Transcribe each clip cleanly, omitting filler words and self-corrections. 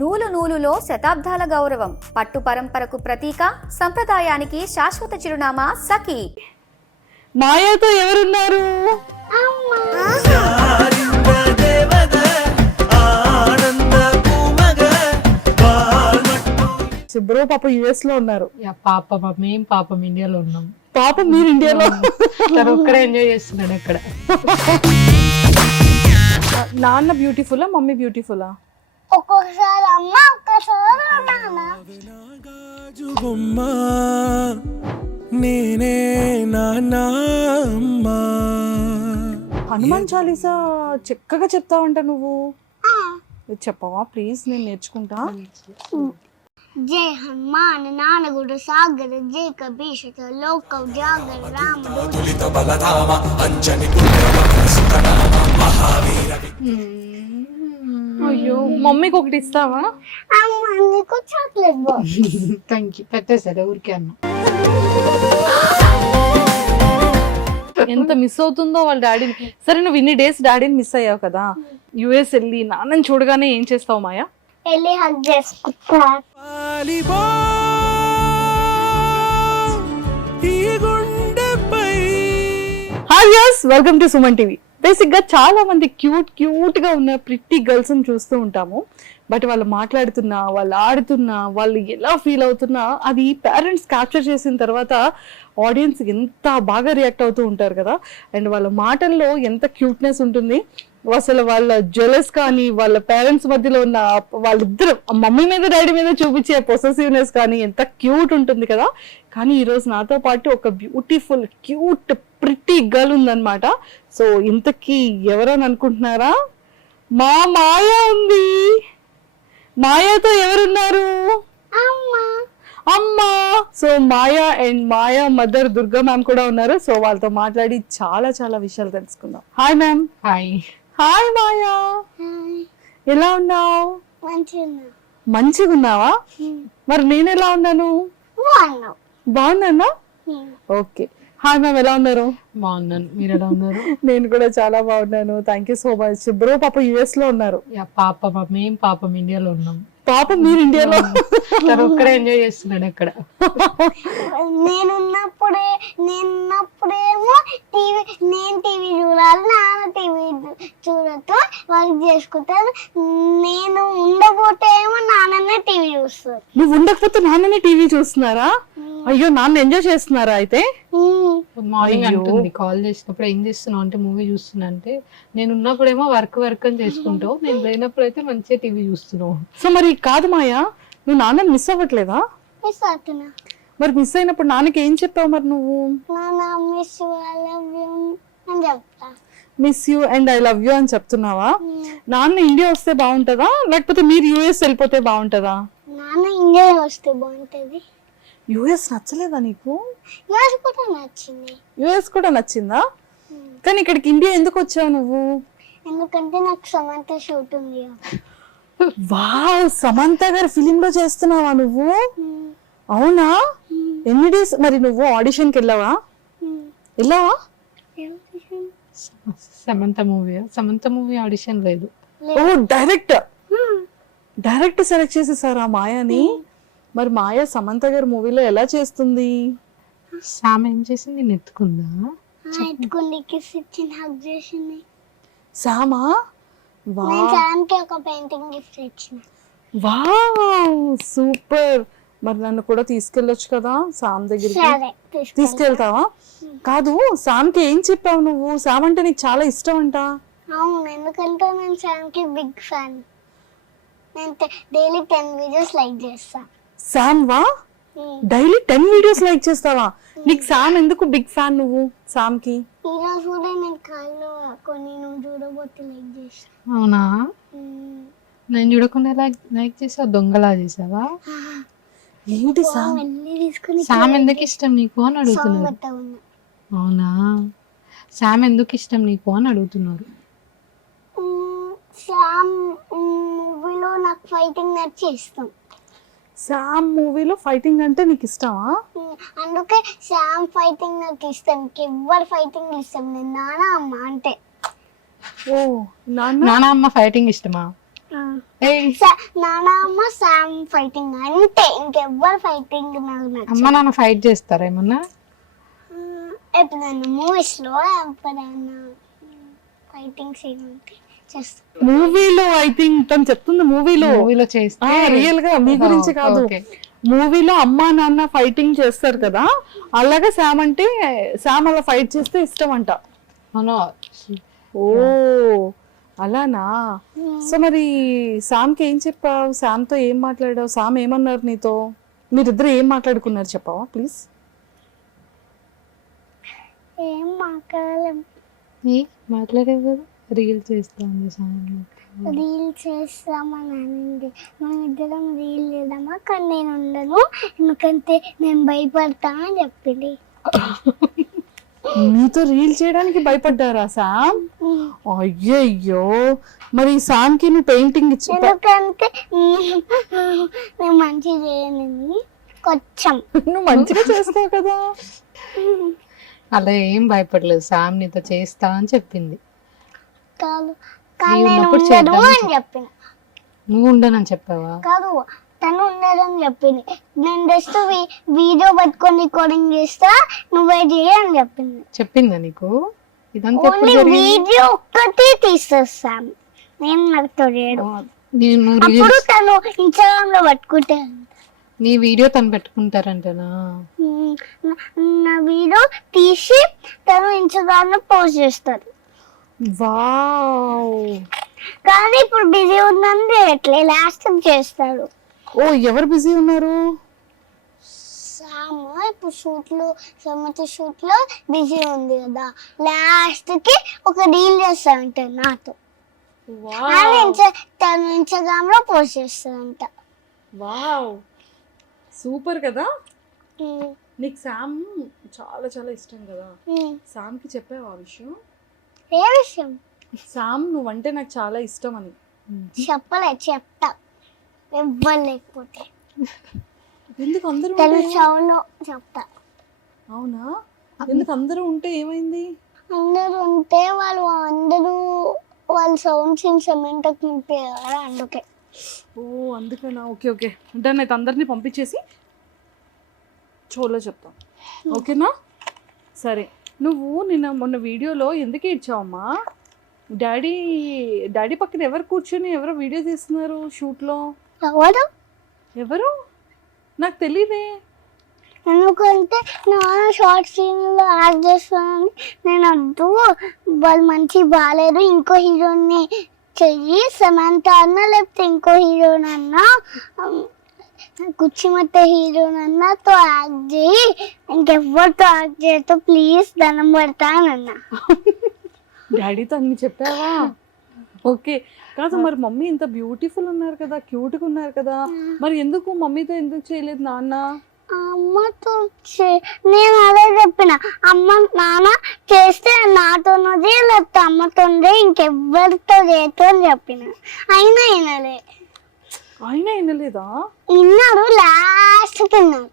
నూలు నూలులో శతాబ్దాల గౌరవం, పట్టు పరంపరకు ప్రతీక, సంప్రదాయానికి శాశ్వత చిరునామా సఖీ. మాయాతో ఎవరున్నారు? బ్రో పాప యుఎస్ లో ఉన్నారు. పాపం మేము పాపం ఇండియాలో ఉన్నాం. పాపం మీరు ఇండియాలో ఒక్కడే ఎంజాయ్ చేస్తున్నాడు అక్కడ. నాన్న బ్యూటిఫుల్లా మమ్మీ బ్యూటిఫుల్లా? ఒక్కొక్కసారి అమ్మ ఒక్కసారి నాన్న. నేనే నాన్నా అమ్మా. హనుమాన్ చాలీసా చక్కగా చెప్తావంట నువ్వు. చెప్పవా ప్లీజ్, నేను నేర్చుకుంటా. జై హనుమాన్ నానగుడు సాగర జై కబీషత లోక జాగర రాముడు. అయ్యో మమ్మీకి ఒకటి ఇస్తావా? అమ్మ నీకు చాక్లెట్ బాక్స్. Thank you. పెట్టేసాడు ఊరికే అన్న. ఎంత మిస్ అవుతుందో వాళ్ళ డాడీని. సరే నువ్వు ఇన్ని డేస్ డాడీని మిస్ అయ్యావు కదా, యుఎస్ వెళ్ళి నాన్నని చూడగానే ఏం చేస్తావు మాయా? వెళ్ళి హగ్ చేసుకుంటా. Hi yes, welcome to Suman TV. Basic గా చాలా మంది క్యూట్ గా ఉన్న ప్రిట్టి గర్ల్స్ ని చూస్తూ ఉంటాము. బట్ వాళ్ళు మాట్లాడుతున్నా, వాళ్ళు ఆడుతున్నా, వాళ్ళు ఎలా ఫీల్ అవుతున్నా అది పేరెంట్స్ క్యాప్చర్ చేసిన తర్వాత ఆడియన్స్ ఎంత బాగా రియాక్ట్ అవుతూ ఉంటారు కదా. అండ్ వాళ్ళ మాటల్లో ఎంత క్యూట్నెస్ ఉంటుంది. అసలు వాళ్ళ జెలస్ కానీ, వాళ్ళ పేరెంట్స్ మధ్యలో ఉన్న వాళ్ళిద్దరు మమ్మీ మీద డాడీ మీద చూపించే పొసెసివ్నెస్ కానీ ఎంత క్యూట్ ఉంటుంది కదా. కానీ ఈరోజు నాతో పాటు ఒక బ్యూటిఫుల్ క్యూట్ ప్రిట్టి గర్ల్ ఉందన్నమాట. సో ఇంతకీ ఎవరని అనుకుంటున్నారా? మా మాయా ఉంది. మాయాతో ఎవరున్నారు? అమ్మా. So Maya and Maya mother Durga ma'am కూడా ఉన్నారు. సో వాళ్ళతో మాట్లాడి చాలా విషయాలు తెలుసుకుందాం. Hi ma'am. హాయ్. హాయ్ మాయా, ఎలా ఉన్నావు? మంచిగా ఉన్నావా? మరి నేను ఎలా ఉన్నాను? బాగున్నానా? ఓకే. హాయ్ మ్యామ్, ఎలా ఉన్నారు? బాగున్నాను. మీరు ఎలా ఉన్నారు? నేను కూడా చాలా బాగున్నాను. Thank you so much. Bro పాప యుఎస్ లో ఉన్నారు. పాపం మేము పాపం ఇండియాలో ఉన్నాం. పాపం మీరు ఇండియాలో. ఒక్కడే ఎంజాయ్ చేస్తున్నాడు అక్కడ. నేనున్నప్పుడేమో నేను టీవీ చూడాలి, నాన్న టీవీ చూడటం వర్క్ చేసుకుంటారు. నేను ఉండకపోతే ఏమో నాన్ననే టీవీ చూస్తారు. నువ్వు ఉండకపోతే నాన్ననే టీవీ చూస్తున్నారా? అయ్యో, నాన్న ఎంజాయ్ చేస్తున్నారా అయితే? మార్నింగ్ అంటుంది కాల్ చేసినప్పుడు ఏం చేస్తున్నావు అంటే మూవీ చూస్తున్నా అంటే, నేను ఉన్నప్పుడేమో వర్క్ అని చేసుకుంటావు, నేను లేనప్పుడు అయితే మంచిగా టీవీ చూస్తున్నావు. సో మరి కాదు మాయా, నువ్వు నాన్నని మిస్ అవ్వట్లేదా? మిస్ అవుతున్నా. మరి మిస్ అయినప్పుడు నాన్నకి ఏం చెప్పావు మరి నువ్వు? నాన్న miss you, I love you అని చెప్తా. Miss you and I love you అని చెప్తున్నావా? నాన్న ఇండియా వస్తే బాగుంటుందా, లేకపోతే మీరు యుఎస్ వెళ్ళిపోతే బాగుంటుందా? నాన్న ఇండియా వస్తే బాగుంటది. యుఎస్ నచ్చలేదా నీకు? యుఎస్ కూడా నచ్చింది. యుఎస్ కూడా నచ్చిందా? కానీ ఇక్కడికి ఇండియా ఎందుకు వచ్చావు నువ్వు? ఎందుకంటే నాకు సమంత షూట్ ఉంది. వావ్, సమంత గారి ఫిలిం లో చేస్తున్నావా నువ్వు? అవునా? ఎన్ని డేస్ మరి నువ్వు ఆడిషన్ కి వెళ్ళావా? వెళ్ళావా? సమంత మూవీ ఆడిషన్ లేదు. ఓ, డైరెక్ట్ సెలెక్ట్ చేసేసారా మాయాని? మరి మాయ సమంత గారి మూవీలో ఎలా చేస్తుంది? సామ్ ఏం చేసింది? నెత్తుకుందా? ఎత్తుకుంది, కిస్ ఇచ్చింది, హగ్ చేసింది. సామా? నేను సామ్కి ఒక పెయింటింగ్ గిఫ్ట్ ఇచ్చిన. Wow, super. మరి నన్ను కూడా తీసుకెళ్ళొచ్చు కదా సామ్ దగ్గరికి? తీసుకెళ్తావా? కాదు, సామ్కి ఏం చెప్పావు నువ్వు? సామ్ అంటే నీకు చాలా ఇష్టం అంట. అవును, ఎందుకంటే నేను సామ్కి బిగ్ ఫ్యాన్. నేను డైలీ 10 వీడియోస్ లైక్ చేస్తా. సామ్ వా? డైలీ 10 వీడియోస్ లైక్ చేస్తావా? నీకు సామ్ ఎందుకు బిగ్ ఫ్యాన్ నువ్వు సామ్ కి? ఈ రోజు కూడా నేను కాళ్ళు కొన్ని నువ్వు చూడబోతే లైక్ చేసా. అవునా? నేను చూడకుండా లైక్ చేసావా? దొంగలా చేసావా? ఏంటి సామ్? సామ్ ఎందుకు ఇష్టం నీకు అని అడుగుతున్నారు. అవునా? సామ్ ఎందుకు ఇష్టం నీకు అని అడుగుతున్నారు. సామ్ మూవీలో నాకు ఫైటింగ్ నచ్చి ఇష్టం. సామ్ మూవీలో ఫైటింగ్ అంటే నీకు ఇష్టమా? అందుకే సామ్ ఫైటింగ్ నాకు ఇష్టం. ఎవరి ఫైటింగ్ ఇష్టం. నేను నాన్న అమ్మ అంటే. ఓ, నాన్న అమ్మ ఫైటింగ్ ఇష్టమా? నానమ్మ శామ్ ఫైటింగ్ అంటే ఇంకెవ్వరు ఫైటింగ్ నాకు నచ్చదు. అమ్మ నాన్న ఫైట్ చేస్తారా ఏమన్నా? ఎప్పుడైనా మూవీస్ లో ఎప్పుడైనా ఫైటింగ్ సీన్ ఉంటే చేస్తాను. మూవీలో ఐ థింక్ తను చెప్తుంది మూవీలో చేస్తే రియల్ గా మీ గురించి కాదు. ఓకే. మూవీలో అమ్మా నాన్న ఫైటింగ్ చేస్తారు కదా, అలాగే శామ్ అంటే శామ్ అలా ఫైట్ చేస్తే ఇష్టం అంట. అవును. ఓ అలానా. సో మరి శామ్కి ఏం చెప్పావు? శామ్తో ఏం మాట్లాడావు? శామ్ ఏమన్నారు నీతో? మీరిద్దరు ఏం మాట్లాడుకున్నారు చెప్పావా ప్లీజ్? ఏం మాట్లాడలేం. మాట్లాడేది కదా, రీల్ చేస్తాను రీల్ చేస్తామని అనింది. మనం ఇద్దరం రీల్ చేద్దామా, కానీ నేను ఉండను ఎందుకంటే నేను భయపడతా అని చెప్పింది. నీతో రీల్ చేయడానికి భయపడ్డారా శామ్? అయ్యయ్యో. మరి శామ్ కి నువ్వు పెయింటింగ్ ఇచ్చి ఎందుకంటే నేను మంచిగా చేయను, కొంచెం నువ్వు మంచిగా చేస్తావు కదా. అలా ఏం భయపడలేదు. శామ్ నీతో చేస్తా అని చెప్పింది. కాదు, కానీ నేను ఉన్నప్పుడు ఉండను చేద్దామని అని చెప్పిన. నువ్వు ఉండనని చెప్పావా? కాదు, తను ఉండదని చెప్పింది. నేను జస్ట్ వీడియో పట్టుకొని రికార్డింగ్ చేస్తా, నువ్వే చేయి అని చెప్పిందా నీకు? ఇదంతా ఎప్పుడు ఓన్లీ జరిగింది? వీడియో ఒక్కటి తీసేస్తాం, నేను నాతో చేయడు. నేను అప్పుడు తను ఇన్స్టాగ్రామ్ లో పట్టుకుంటే నీ వీడియో తను పెట్టుకుంటారంటనా? నా వీడియో తీసి తను ఇన్స్టాగ్రామ్ లో పోస్ట్ చేస్తారు. వావ్. కానీ ఇప్పుడు బిజీ ఉందని చేయట్లే, లాస్ట్ చేస్తాడు. ఓ ఎవరు బిజీ ఉన్నారు? సాము ఇప్పుడు సమ్మతి షూట్ లో బిజీ ఉంది కదా, లాస్ట్ కి ఒక రీల్ చేస్తాడంట నాతో. తను ఇన్స్టాగ్రామ్ లో పోస్ట్ చేస్తాడంట. వావ్ సూపర్ కదా. నీకు శామ్ చాలా చాలా ఇష్టం కదా, శామ్ కి చెప్పావు ఆ విషయం? ఏ విషయం? శామ్ నువ్వంటే నాకు చాలా ఇష్టం అని. చెప్పలే, చెప్తా ఎవ్వరు లేకపోతే. ఎందుకు అందరూ తన షోలో చెప్తా. అవునా? ఎందుకు అందరూ ఉంటే ఏమైంది? అందరూ ఉంటే వాళ్ళు సౌండ్స్ ఇన్స్ట్రుమెంట్ నింపారు అందుకే. ఓ అందుకనా. ఓకే ఓకే అంటే అయితే అందరినీ పంపించేసి షోలో చెప్తాం, ఓకేనా? సరే. నువ్వు నిన్న మొన్న వీడియోలో ఎందుకు ఇచ్చావమ్మా? డాడీ పక్కన ఎవరు కూర్చొని ఎవరో వీడియో తీస్తున్నారు షూట్లో? ఎవరు? నాకు తెలీదే. ఎందుకంటే నాన్న షార్ట్ సీన్లో యాక్ట్ చేస్తానని నేను వద్దు, వాళ్ళు మంచి బాగాలేరు, ఇంకో హీరోని చెయ్యి, సమంత అన్న లేకపోతే ఇంకో హీరోనన్నా, కుచ్చిమట్ట హీరోనన్నాతో యాక్ట్ చేయి, ఇంకెవ్వరితో యాక్ట్ చేయతో ప్లీజ్ దండం పెడతానన్నా. డాడీతో అన్ని చెప్పావా? ఓకే. కాదు మరి మమ్మీ ఇంత బ్యూటిఫుల్ ఉన్నారు కదా, క్యూట్గా ఉన్నారు కదా, మరి ఎందుకు మమ్మీతో ఎందుకు చేయలేదు నాన్న? అమ్మతో నేను అదే చెప్పిన, అమ్మ నాన్న చేస్తే నాతోనది లేకపోతే అమ్మతోంది, ఇంకెవ్వరితో చేయతో అని చెప్పిన. అయినా వినలేదా? విన్నాడు, లాస్ట్ విన్నాడు.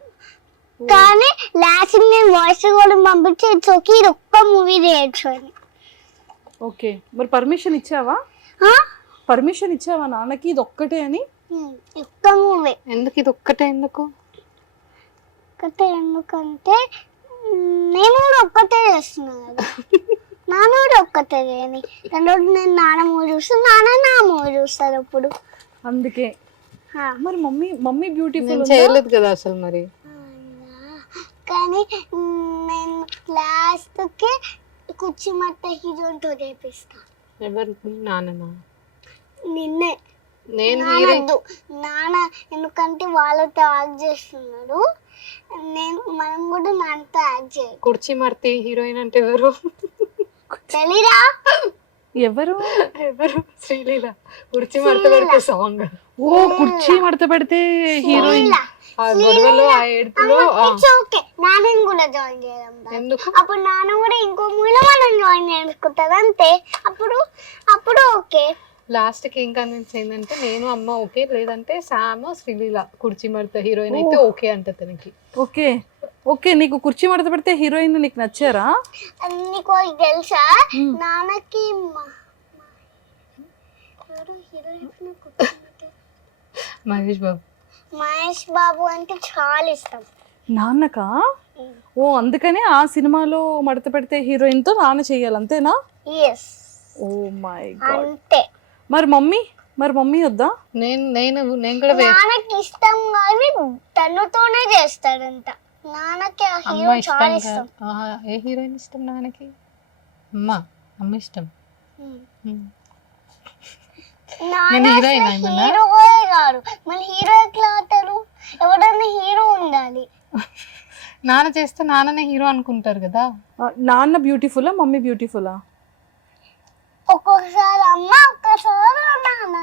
కానీ లాస్ట్ నేను వాయిస్ కూడా పంపించి ఇట్స్ ఓకే, ఇది ఒక్క మూవీ చేయొచ్చు అని. ఓకే. మరి పర్మిషన్ ఇచ్చావా నాన్నకి ఇది ఒక్కటే అని? ఒక్క మూవీ. ఎందుకు ఇది ఒక్కటే? ఎందుకంటే నేను కూడా ఒక్కటే చేస్తున్నా కదా, నాన్న కూడా ఒక్కటే చేయని. రెండోది నేను నాన్న మూవీ చూస్తాను, నాన్న నా మూవీ చూస్తారు అప్పుడు, అందుకే. మరి మమ్మీ బ్యూటిఫుల్ చేయలేదు కదా అసలు మరి. కానీ నేను లాస్ట్ కి కుచ్చిమట్ట హీరోతో చేపిస్తా. ఎవరు? నాన్న. నిన్నే. నాన్న ఎందుకంటే వాళ్ళతో యాక్ట్ చేస్తున్నాడు, మనం కూడా నాన్నతో యాక్ట్ చేయాలి. కుర్చీ మర్తి హీరోయిన్ అంటే ఎవరు తెలీదా? ఎవరు? శ్రీలీల. కుర్చీ మడత పెడితే సాంగ్. ఓ కుర్చీ మడత పెడితే హీరోయిన్. గొడవలో ఆ ఏడుపులో నాన్నని కూడా జాయిన్ చేయడం. ఎందుకు? అప్పుడు నాన్న కూడా ఇంకో మూవీలో మనం జాయిన్ చేసుకుంటారు అంతే. అప్పుడు ఓకే. లాస్ట్ కి ఏం కన్విన్స్ అయిందంటే నేను అమ్మ ఓకే, లేదంటే శామ్ శ్రీలీల కుర్చీ మడత హీరోయిన్ అయితే ఓకే అంట తనకి. ఓకే నీకు కుర్చీ మడత పెడితే హీరోయిన్ నీకు నచ్చారా? నీకు తెలుసా, నాన్నకి ఎవరు హీరో మహేష్ బాబు. మహేష్ బాబు అంటే చాలా ఇష్టం. నాన్నకా? ఓ అందుకనే ఆ సినిమాలో మడత పెడితే హీరోయిన్ తో నాన్న చెయ్యాలి అంతేనా? Yes oh my god. అంతే. మరి మమ్మీ వద్దా? నేను కూడా నాన్నకి ఇష్టం కానీ తనతోనే చేస్తాడంట. నాన్నకి ఆ అమ్మ హీరో ఇష్టం చాలా కాదు. ఇష్టం. ఆహా, ఏ హీరోయిన్ ఇష్టం నాన్నకి? అమ్మ ఇష్టం. నాన్న హీరోయిన్ ఏమన్నా? హీరోయే కాదు, మన హీరో ఎట్లా అవుతారు? ఎవడన్నా హీరో ఉండాలి. నాన్న చేస్తే నాన్ననే హీరో అనుకుంటారు కదా. నాన్న బ్యూటిఫుల్లా మమ్మీ బ్యూటిఫుల్లా? ఒక్కొక్కసారి అమ్మ, ఒక్కసారి నాన్న.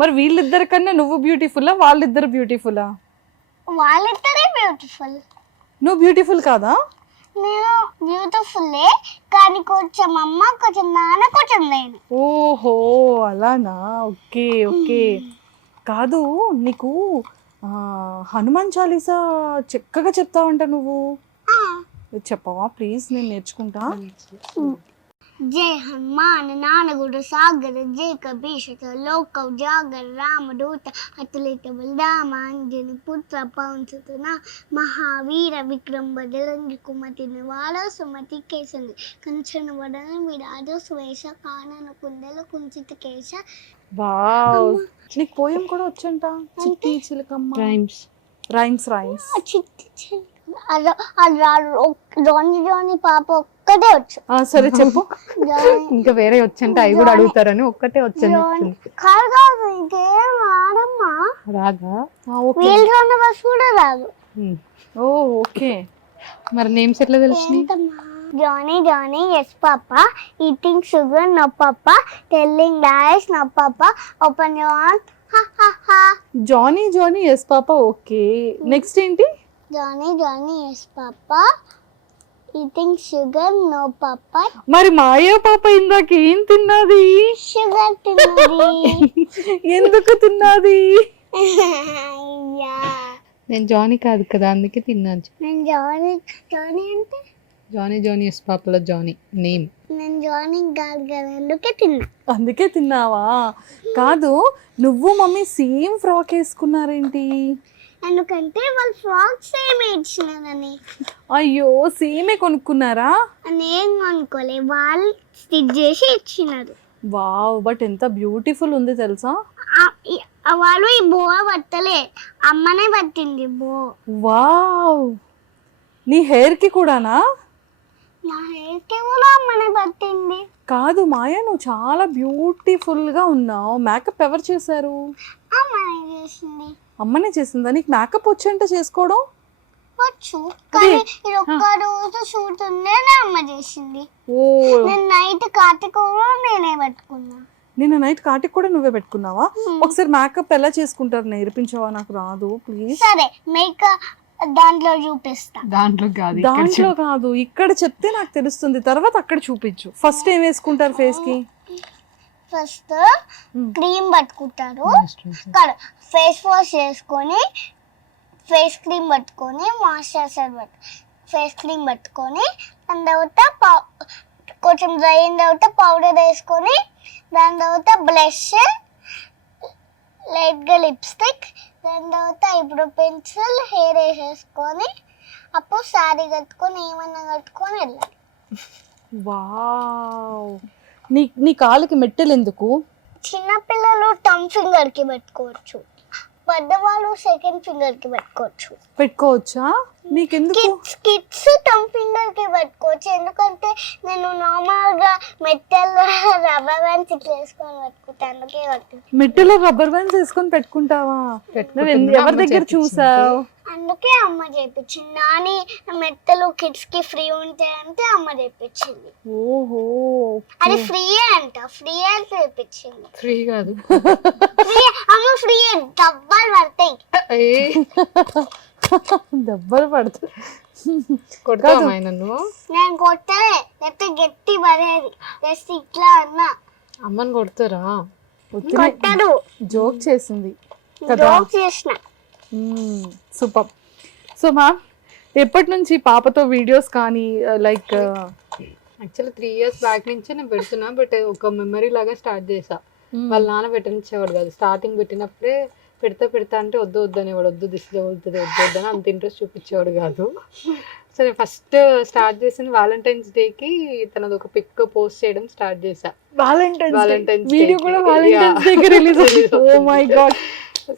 మరి వీళ్ళిద్దరి కన్నా నువ్వు బ్యూటిఫుల్లా వాళ్ళిద్దరు బ్యూటిఫుల్లా? వాళ్ళిద్దరే బ్యూటిఫుల్. నువ్వు బ్యూటిఫుల్ కాదా? నేను బ్యూటిఫుల్లే కానీ కొంచెం అమ్మ, కొంచెం నాన్న, కొంచెం నేను. ఓహో అలానా, ఓకే ఓకే. కాదు నీకు హనుమాన్ చాలీసా చక్కగా చెప్తావంట నువ్వు, చెప్పవా ప్లీజ్? నేను నేర్చుకుంటా. జై హనుమాన్ నానగుడు సాగర జై కబీషత లోక జాగర రామదూత అతులిత బలరామ అంజని పుత్ర పవన్సుతన మహావీర విక్రమ బదరంగి కుమతి నివాళ సుమతి కేసంది కంచన వడన విరాజ స్వేష కానన కుండల కుంచిత కేశ. వావ్, నీకు పోయం కూడా వచ్చంట. చిట్టి చిలకమ్మ రైమ్స్. జానీ పాప ఒక్కటే వచ్చు. సరే చెప్పు. ఇంకా వేరే వచ్చంటే అవి కూడా అడుగుతారని ఒక్కటే వచ్చాను. కాదు ఇంకేం రాదమ్మా. రాగా? వీల్ రన్న బస్ కూడా రాదు. ఓ ఓకే. మరి నేమ్స్ ఎట్లా తెలిసినాయి? Johnny, yes papa. Eating sugar, no papa. Telling lies, no papa. Open your arms, ha ha ha. Johnny yes papa, okay. Next ఏంటి? Johnny, yes papa. Eating sugar, no papa. మరి మాయా పాప ఇందాక ఏం తిన్నది? Sugar తిన్నది. ఎందుకు తిన్నది? నేను జానీ కాదు కదా అందుకే తిన్నాను. నేను జానీ అంటే జానీ ఎస్ పాపలో జానీ నేమ్. నేను జానీ కాదు కదా అందుకే తిన్నా. అందుకే తిన్నావా? కాదు, నువ్వు మమ్మీ సేమ్ ఫ్రాక్ వేసుకున్నారేంటి? ఎందుకంటే వాళ్ళు ఫ్రాక్ సేమ్ ఇచ్చినారని. అయ్యో, సేమే కొనుక్కున్నారా? నేను అనుకోలే, వాళ్ళు స్టిచ్ చేసి ఇచ్చినారు. వావ్, బట్ ఎంత బ్యూటిఫుల్ ఉంది తెలుసా? వాళ్ళు ఈ బో పట్టలే, అమ్మనే పట్టింది బో. వావ్, నీ హెయిర్ కి కూడానా? నా హెయిర్ కి కూడా అమ్మనే పట్టింది. కాదు మాయా, నువ్వు చాలా బ్యూటిఫుల్ గా ఉన్నావు. మేకప్ ఎవరు చేశారు? అమ్మనే చేసింది. అమ్మనే చేసిందా? నీకు మేకప్ వచ్చంట చేసుకోవడం? వచ్చు, కానీ ఇది ఒక్క రోజు షూట్ ఉండే అమ్మ చేసింది. ఓ, నేను నైట్ కార్తీక కూడా నేనే పెట్టుకున్నా. నిన్న నైట్ కాటికి కూడా నువ్వే పెట్టుకున్నావా? ఒకసారి మేకప్ ఎలా చేసుకుంటారు నేర్పించవా? నాకు రాదు ప్లీజ్. సరే, మేకప్ దాంట్లో చూపిస్తా. దాంట్లో కాదు, ఇక్కడ చెప్తే నాకు తెలుస్తుంది, తర్వాత అక్కడ చూపించు. ఫస్ట్ ఏం వేసుకుంటారు ఫేస్ కి? ఫస్ట్ క్రీమ్ పట్టుకుంటారు, ఫేస్ వాష్ చేసుకొని ఫేస్ క్రీమ్ పట్టుకొని మాయిశ్చరైజర్ ఫేస్ క్రీమ్ పట్టుకొని దాని తర్వాత కొంచెం డ్రై అయిన తర్వాత పౌడర్ వేసుకొని దాని తర్వాత బ్లష్, లైట్గా లిప్స్టిక్, దాని తర్వాత ఐబ్రో పెన్సిల్, హెయిర్ వేసేసుకొని అప్పుడు శారీ కట్టుకొని ఏమన్నా కట్టుకొని వెళ్ళాలి. వావ్, నీ కాళ్ళకి మెట్టెలు ఎందుకు? చిన్నపిల్లలు టమ్ ఫింగర్కి పెట్టుకోవచ్చు, పెద్దవాళ్ళు సెకండ్ ఫింగర్ కి పెట్టుకోవచ్చా? నీకెందుకు? కిడ్స్ టమ్ ఫింగర్ కి పెట్టుకోవచ్చు, ఎందుకంటే నేను నార్మల్ గా మెట్టెల్లో రబ్బర్ బ్యాండ్స్ ఇట్లా వేసుకొని పెట్టుకుంటాను, అందుకే కట్టు. మెట్టెలో రబ్బర్ బ్యాండ్స్ వేసుకొని పెట్టుకుంటావా? ఎవరి దగ్గర చూసావు? అందుకే అమ్మ చేపించింది. నాని మెట్టలు కిడ్స్ కి ఫ్రీ ఉంటాయంటే అమ్మ చేపించింది. ఓహో, అది ఫ్రీ అంట, ఫ్రీ అని చేపించింది. ఫ్రీ కాదు, అమ్మ ఫ్రీ డబ్బులు పడతాయి. దెబ్బలు పడతాయి. కొడతావా నన్ను? నేను కొట్టలే, లేకపోతే గట్టి పడేది, జస్ట్ ఇట్లా అన్నా. అమ్మని కొడతారా? కొట్టడు, జోక్ చేసింది కదా. జోక్ చేసిన. సూపర్. సో మ్యామ్, ఎప్పటి నుంచి పాపతో వీడియోస్ కానీ లైక్ యాక్చువల్లీ 3 years బ్యాక్ నుంచే నేను పెడుతున్నా, బట్ ఒక మెమరీ లాగా స్టార్ట్ చేసా. వాళ్ళ నాన్న పెట్టనిచ్చేవాడు కాదు, స్టార్టింగ్ పెట్టినప్పుడే పెడతా అంటే వద్దు అనేవాడు, వద్దు దిష్టి తగులుతుంది వద్దు అని అంత ఇంట్రెస్ట్ చూపించేవాడు కాదు. సో నేను ఫస్ట్ స్టార్ట్ చేసింది వ్యాలంటైన్స్ డేకి తనది ఒక పిక్ పోస్ట్ చేయడం స్టార్ట్ చేసా. Valentine's వీడియో Day కూడా కి. Valentine's Day release oh my god.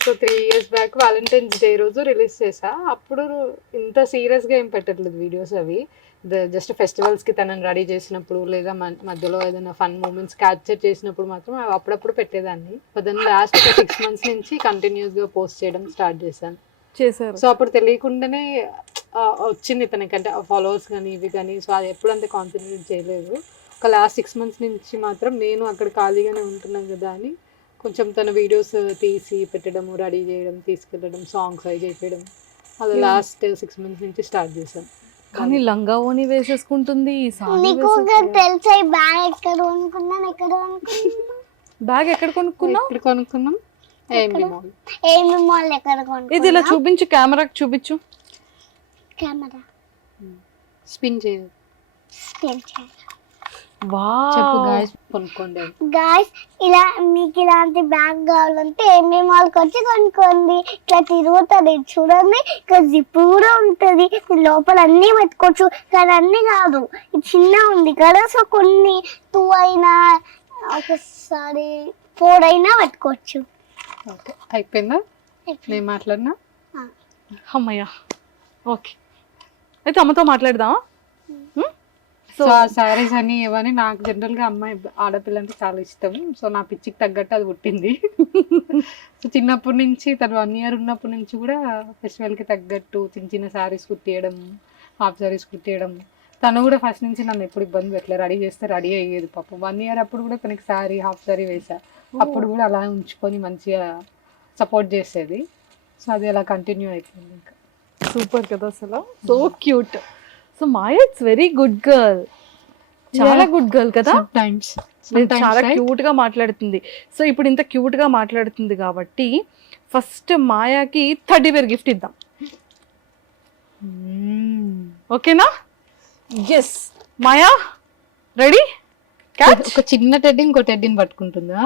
So 3 years back Valentine's Day రోజు రిలీజ్ చేసా. అప్పుడు ఇంత సీరియస్గా ఏం పెట్టట్లేదు వీడియోస్, అవి జస్ట్ ఫెస్టివల్స్కి తనని రెడీ చేసినప్పుడు లేదా మధ్యలో ఏదైనా ఫన్ మూమెంట్స్ క్యాప్చర్ చేసినప్పుడు మాత్రం అవి అప్పుడప్పుడు పెట్టేదాన్ని. దాన్ని లాస్ట్ ఒక 6 months నుంచి కంటిన్యూస్గా పోస్ట్ చేయడం స్టార్ట్ చేశాను. సో అప్పుడు తెలియకుండానే వచ్చింది తనకంటే ఫాలోవర్స్ కానీ ఇవి కానీ. సో అది ఎప్పుడు అంత కాన్సన్ట్రేట్ చేయలేదు. ఒక లాస్ట్ 6 months నుంచి మాత్రం నేను అక్కడ ఖాళీగానే ఉంటున్నాను కదా అని కొంచెం తన వీడియోస్ తీసి పెట్టడం, రెడీ చేయడం, తీసుకెళ్ళడం, సాంగ్స్ అవి చేయడం, అది లాస్ట్ 6 months నుంచి స్టార్ట్ చేశాను. కానీ లంగా ఓని వేసేసుకుంటుంది, నీకు తెలుసా ఈ బ్యాగ్ ఎక్కడ కొనుక్కున్నాను? బ్యాగ్ ఎక్కడ కొనుక్కున్నావు? ఎక్కడ కొనుక్కున్నాం? ఏమి మాల్ ఎక్కడ ఇది కొనుక్కున్నా? ఇలా చూపించు, కెమెరాకి చూపించు. కెమెరా స్పిన్ చేయదు. చెప్పు గాయస్, కొనుక్కోండి. గాయస్ ఇలా మీకు ఇలాంటి బ్యాగ్ కావాలంటే ఏమి మాల్కి వచ్చి కొనుక్కోండి. ఇట్లా తిరుగుతుంది చూడండి, ఇక్కడ జిప్ కూడా ఉంటుంది, లోపల అన్నీ పెట్టుకోవచ్చు. కానీ అన్నీ కాదు, ఇది చిన్న ఉంది కదా, సో కొన్ని 2 అయినా ఒకసారి 4 అయినా పెట్టుకోవచ్చు. ఓకే, అయిపోయిందా? నేను మాట్లాడినా? అమ్మయ్యా, ఓకే. అయితే అమ్మతో మాట్లాడదామా? సో ఆ శారీస్ అని ఇవన్నీ నాకు జనరల్గా అమ్మాయి ఆడపిల్ల అంటే చాలా ఇష్టం. సో నా పిచ్చికి తగ్గట్టు అది పుట్టింది. సో చిన్నప్పటి నుంచి తను 1 year ఉన్నప్పటి నుంచి కూడా ఫెస్టివల్కి తగ్గట్టు చిన్న చిన్న శారీస్ కుట్టియడం, హాఫ్ శారీస్ కుట్టియడం. తను కూడా ఫస్ట్ నుంచి నన్ను ఎప్పుడు ఇబ్బంది పెట్టలేదు, రెడీ చేస్తే రెడీ అయ్యేది. పాపం 1 year అప్పుడు కూడా తనకి శారీ, హాఫ్ శారీ వేసా. అప్పుడు కూడా అలా ఉంచుకొని మంచిగా సపోర్ట్ చేసేది. సో అది అలా కంటిన్యూ అయిపోయింది. ఇంకా సూపర్ కదా అసలు, so cute. So Maya it's very good girl, చాలా గుడ్ గర్ల్ కదా. చాలా క్యూట్ గా మాట్లాడుతుంది. సో ఇప్పుడు ఇంత క్యూట్ గా మాట్లాడుతుంది కాబట్టి ఫస్ట్ మాయాకి 30 వేర్ గిఫ్ట్ ఇద్దాం, ఓకేనా? ఎస్ మాయా, రెడీ? ఒక చిన్న టెడ్డీ ఇంకో టెడ్డీని పట్టుకుంటుందా?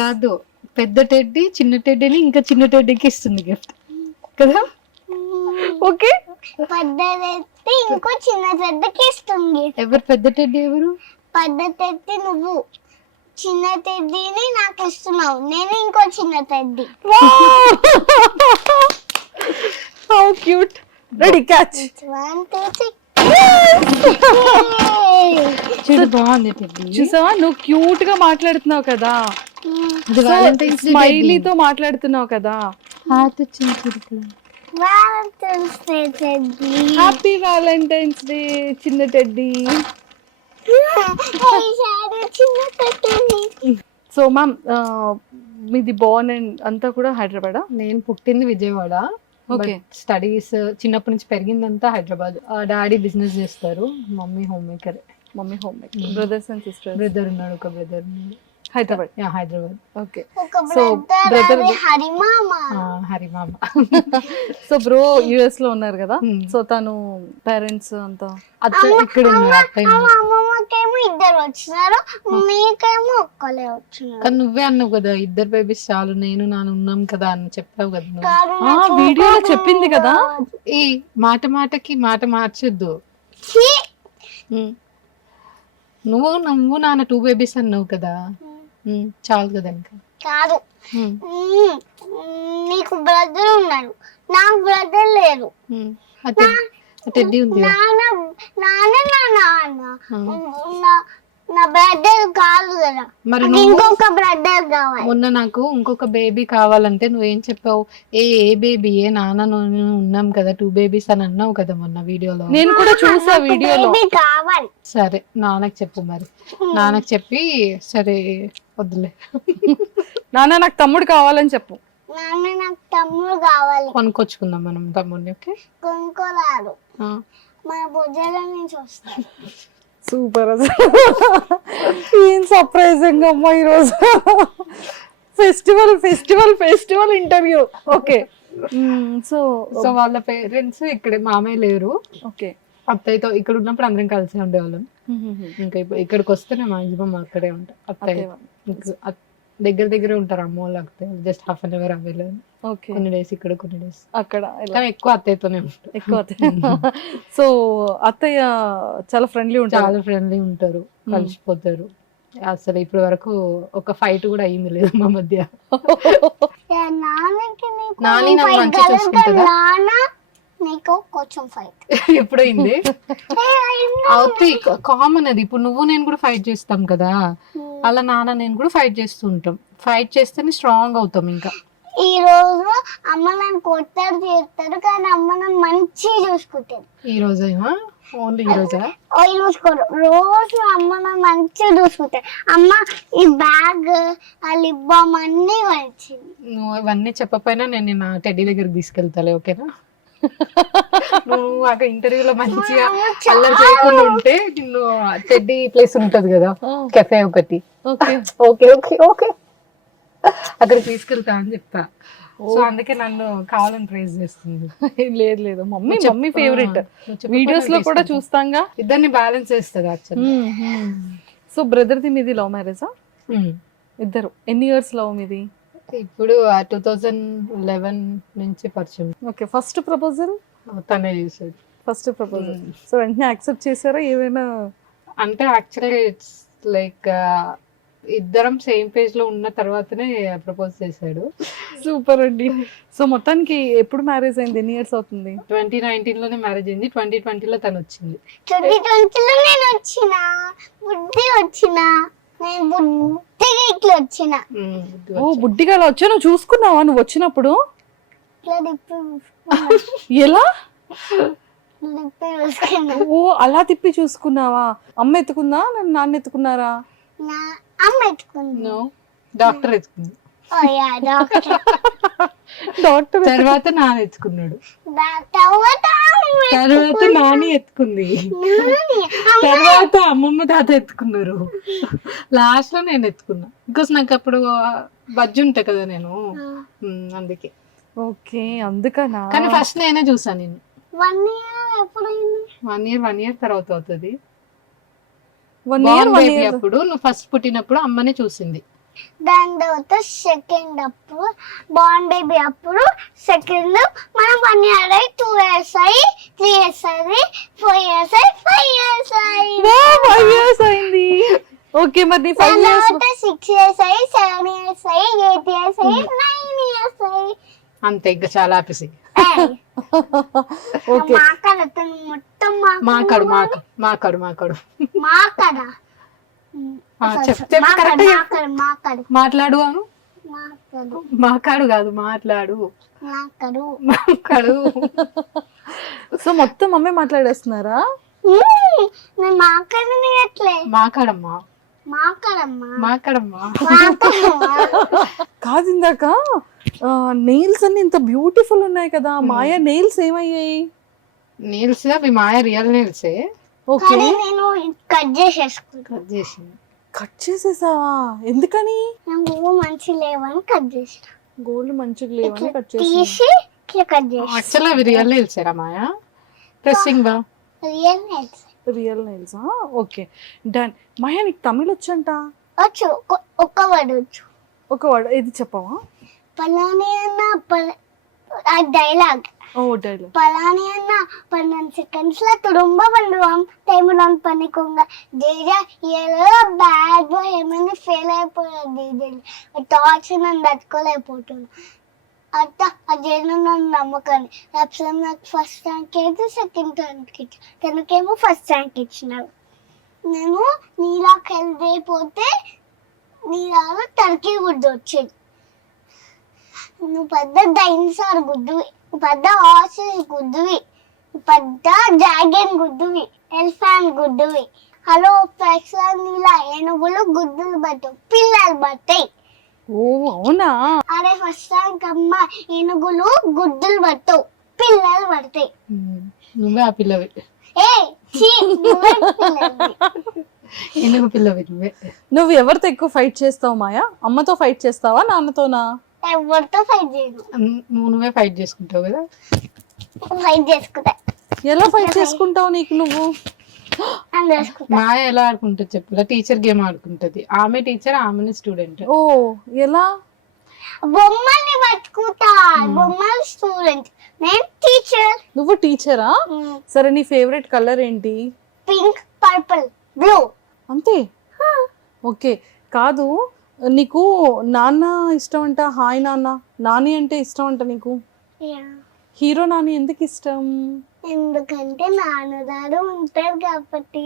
కాదు, పెద్ద టెడ్డీ చిన్న టెడ్డీని ఇంకా చిన్న టెడ్డీకి ఇస్తుంది గిఫ్ట్ కదా. ఓకే, పెద్దదైతే ఇంకో చిన్న టెడ్డీకి ఇస్తుంది. ఎవరు పెద్ద టెడ్డీ? ఎవరు? పెద్ద టెడ్డీ నువ్వు, చిన్న టెడ్డీని నాకు ఇస్తున్నావు, నేను ఇంకో చిన్న teddy. How cute. Ready, catch. 1 2 3. చూడు, బాగుంది టెడ్డీ. చూసావా, నువ్వు క్యూట్ గా మాట్లాడుతున్నావు కదా, స్మైలీతో మాట్లాడుతున్నావు కదా. హార్ట్ వచ్చింది చూడు. Valentine's Day teddy. Happy Valentine's day చిన్న టెడ్డీ. చిన్న టెడ్డీ. సో మ్యామ్, మీది బోర్న్ అండ్ అంతా కూడా హైదరాబాద్? నేను పుట్టింది విజయవాడ. ఓకే. స్టడీస్ చిన్నప్పటి నుంచి పెరిగిందంతా హైదరాబాద్. డాడీ బిజినెస్ చేస్తారు, mummy home maker. Mummy home maker. Brothers and sisters? Brother ఉన్నాడు, ఒక బ్రదర్. Hyderabad. Hyderabad. Okay. So brother హరిమామ. హరిమామ. సో బ్రో యుఎస్ లో ఉన్నారు కదా, సో తను పేరెంట్స్ అంతా ఇక్కడ ఉన్నారు. అమ్మమ్మకేమో 2 వచ్చినారు, మీకేమో ఒక్కలే వచ్చినారు. కానీ నువ్వే అన్నావు కదా 2 బేబీస్ చాలు, నేను నాన్న ఉన్నాం కదా అని చెప్పావు కదా నువ్వు. వీడియోలో చెప్పింది కదా. ఈ మాటకి మాట మార్చొద్దు. నువ్వు నాన్న 2 బేబీస్ అన్నావు కదా, చాలు కదా. ఇంకా కాదు, నీకు బ్రదర్ ఉన్నాడు, నాకు బ్రదర్ లేరు. టెడ్డీ ఉంది. నా బ్రదర్ కాదు కదా, మరి ఇంకొక బ్రదర్ కావాలి. మొన్న నాకు ఇంకొక బేబీ కావాలంటే నువ్వేం చెప్పావు? ఏ బేబీ, ఏ నాన్న నేను ఉన్నాం కదా 2 బేబీస్ అని అన్నావు కదా మొన్న వీడియోలో. నేను కూడా చూసా వీడియోలో. కావాలి. సరే నాన్నకి చెప్పు మరి. నాన్నకి చెప్పి సరే వద్దులే, నాన్న నాకు తమ్ముడు కావాలని చెప్పు. నాన్న నాకు తమ్ముడు కావాలి. కొనుక్కొచ్చుకుందాం మనం తమ్ముడిని. ఓకే, కొనుక్కోరాదు, మన భుజాల నుంచి వస్తాడు. సూపర్. అసలు ఏం సర్ప్రైజింగ్ అమ్మా ఈరోజు. Festival interview. ఓకే. సో వాళ్ళ పేరెంట్స్ ఇక్కడ, మామయ్య లేరు. ఓకే. అత్తయ్యతో ఇక్కడ ఉన్నప్పుడు అందరం కలిసి ఉండేవాళ్ళం. ఇంకా ఇక్కడికి వస్తేనే మాక్సిమం అక్కడే ఉంటా. అత్తయ్య దగ్గర దగ్గరే ఉంటారు అమ్మ వాళ్ళు, అత్తయ్య జస్ట్ హాఫ్ అన్ అవర్ అవ్వలేదు. ఓకే, కొన్ని డేస్ ఇక్కడ, కొన్ని డేస్ అక్కడ కానీ ఎక్కువ అత్తయ్యతోనే ఉంటారు. ఎక్కువ సో అత్తయ్య చాలా ఫ్రెండ్లీ ఉంటారు. చాలా ఫ్రెండ్లీ ఉంటారు, కలిసిపోతారు. అసలు ఇప్పటి వరకు ఒక ఫైట్ కూడా అయింది లేదు మా మధ్య. నాని నన్ను మంచిగా చూసుకుంటుందా? నీకు కొంచెం ఫైట్ ఎప్పుడు అయింది? అవుతాయి, కామన్ అది. ఇప్పుడు నువ్వు నేను కూడా ఫైట్ చేస్తాం కదా, అలా నాన్న నేను కూడా ఫైట్ చేస్తూ ఉంటాం. ఫైట్ చేస్తేనే స్ట్రాంగ్ అవుతాం. ఇంకా ఈ రోజు అమ్మ నన్ను కొట్టారు చేస్తారు, కానీ అమ్మ నన్ను మంచిగా చూసుకుంటారు. ఈ రోజేమా? ఓన్లీ ఈ రోజా? చూసుకోరు, రోజు అమ్మ నన్ను మంచిగా చూసుకుంటారు. అమ్మ ఈ బ్యాగ్, ఆ లిప్ బామ్ అన్ని వచ్చింది. నువ్వు ఇవన్నీ చెప్పపోయినా నేను నా టెడ్డీ దగ్గరికి తీసుకెళ్తాలే, ఓకేనా? నువ్వు అక్కడ ఇంటర్వ్యూలో మంచిగా అల్లరి చేయకుండా ఉంటే నిన్ను టెడ్డీ ప్లేస్ ఉంటది కదా, కెఫే ఒకటి, ఓకే ఓకే ఓకే అక్కడ తీసుకెళ్తా అని చెప్తా. సో అందుకే నన్ను కావాలని ప్రైజ్ చేస్తుంది. లేదు లేదు, మమ్మీ ఫేవరెట్. వీడియోస్ లో కూడా చూస్తాంగా. ఇద్దరిని బ్యాలెన్స్ చేస్తుంది యాక్చువల్లీ. సో బ్రదర్ ది మీది లవ్ మ్యారేజా? ఇద్దరు. ఎన్ని ఇయర్స్ లవ్ మీది? ఇప్పుడు 2011 నుంచి పరిచయం. ఓకే, ఫస్ట్ ప్రపోజల్ తనే చేసాడు. First proposal. సో వెంటనే యాక్సెప్ట్ చేశారా? ఏమైనా అంటే యాక్చువల్లీ ఇట్స్ లైక్ ఇద్దరం సేమ్ పేజ్ లో ఉన్న తర్వాతనే ప్రపోజ్ చేశాడు. సూపర్ అండి. సో మొత్తానికి ఎప్పుడు మ్యారేజ్ అయింది? ఎన్ని ఇయర్స్ అవుతుంది? 2019 లోనే మ్యారేజ్ అయింది. 2020 లో తను వచ్చింది. 2020 లో నేను వచ్చిన నేను బుద్ధిగా ఇట్లా వచ్చిన. ఓ, బుడ్డిగా అలా వచ్చా? నువ్వు చూసుకున్నావా నువ్వు వచ్చినప్పుడు? ఎలా? ఓ, అలా తిప్పి చూసుకున్నావా? అమ్మ ఎత్తుకుందా, నాన్న ఎత్తుకున్నారా? అమ్మ ఎత్తుకుంది. డాక్టర్ ఎత్తుకుంది. డాక్టర్ తర్వాత నాన్న ఎత్తుకున్నాడు. తర్వాత నాని ఎత్తుకుంది. తర్వాత అమ్మమ్మ తాత ఎత్తుకున్నారు. లాస్ట్ లో నేను ఎత్తుకున్నా, బికాస్ నాకు అప్పుడు బజ్జి ఉంటా కదా నేను, అందుకే. ఓకే, అందుకనా? కానీ ఫస్ట్ నేనే చూసాను. నేను 1 year ఎప్పుడైంది? 1 year తర్వాత అవుతుంది. 1 year అప్పుడు నువ్వు ఫస్ట్ పుట్టినప్పుడు అమ్మనే చూసింది. దాని తర్వాత సెకండ్ అప్పుడు బార్న్ బేబీ అప్పుడు సెకండ్ మనం 1 year అయ్యి 2 years అయ్యి 3 years అయ్యి 4 years అయ్యి 5 years అయ్యి 5 years అయింది. ఓకే, మరి 5 years 6 years అయ్యి 7 years అయ్యి 8 years అయ్యి 9 years అయ్యి అంతే. ఇంకా చాలా ఆపేసి ఓకే. మొత్తం మాకాడు మాట్లాడు అను. మాకాడు కాదు, మాట్లాడు. సో మొత్తం అమ్మే మాట్లాడేస్తున్నారా? మాకాడమ్మా. కాదు, ఇందాక నెయిల్స్ అన్ని ఇంత బ్యూటిఫుల్ ఉన్నాయి కదా, మాయా నెయిల్స్ ఏమయ్యాయి? నెయిల్స్ అవి మాయా రియల్ నెయిల్సే. ఓకే, నేను కట్ చేసేసావా? ఎందుకని? మంచి లేవని కట్ చేసిన. గోల్డ్ మంచిగా లేవని కట్ తీసి కట్ చేసి. యాక్చువల్లీ అవి రియల్ నెయిల్సేరా మాయా? ప్రెస్సింగ్ బా real nails. Real nails. Okay, done. Maya, నీకు తమిళ్ వచ్చంట? వచ్చు, ఒక్క వర్డ్ వచ్చు. ఒక వర్డ్ ఇది చెప్పవా? పలాని అన్న ఆ డైలాగ్. ఓ, డైలాగ్. పలాని అన్న 12 seconds திரும்ப பண்ணுவான் டைமுடன் பண்ணிக்கோங்க. ஜெயா ஏதோ பேட் பாய் ఏమైనా ఫెయిల్ అయిపోయాడు. టార్చర్ నన్ను తట్టుకోలేకపోతున్నా. అత్త అదేనా నన్ను నమ్మకాన్ని రాప్సం నాకు ఫస్ట్ ర్యాంక్ అయితే సెకండ్ ర్యాంక్ ఇచ్చి తనకేమో ఫస్ట్ ర్యాంక్ ఇచ్చినారు. నేను నీలాకి వెళ్ళిపోతే నీలాగా టర్కీ గుడ్డు వచ్చేది. నువ్వు పెద్ద డైనోసార్ గుడ్డువి, పెద్ద హార్సెస్ గుడ్డువి, పెద్ద డ్రాగన్ గుడ్డువి, ఎలిఫెంట్ గుడ్డువి. హలో ఫ్రెక్స్, నీలా ఏనుగులు గుడ్డులు పట్టవు, పిల్లలు పట్టాయి. ఓ, అవునా? అరే ఫస్ట్ ర్యాంక్ అమ్మ, ఏనుగులు గుడ్డులు పట్టవు, పిల్లలు పడతాయి. నువ్వే ఆ పిల్లవి. పిల్లవి నువ్వే. నువ్వు ఎవరితో ఎక్కువ ఫైట్ చేస్తావు మాయా? అమ్మతో ఫైట్ చేస్తావా, నాన్నతోనా? ఎవరితో ఫైట్ చేయను. నువ్వే ఫైట్ చేసుకుంటావు కదా? ఫైట్ చేసుకుంటా. ఎలా ఫైట్ చేసుకుంటావు నీకు నువ్వు? అని వేసుకుంటా. మాయ ఎలా ఆడుకుంటుంది చెప్పలా? టీచర్ గేమ్ ఆడుకుంటది. ఆమె టీచర్, ఆమె స్టూడెంట్. ఓ ఎలా? బొమ్మల్ని పట్టుకుంటా. బొమ్మలు స్టూడెంట్, నేను టీచర్. నువ్వు టీచరా? సరే నీ ఫేవరెట్ కలర్ ఏంటి? Pink, purple, blue. అంతే? ఓకే. కాదు, నీకు నాన్న ఇష్టం అంట, హాయ్ నాన్న, నాని అంటే ఇష్టం అంట నీకు. హీరో నాని ఎందుకు ఇష్టం? ఎందుకంటే నాన్నగారు ఉంటారు కాబట్టి.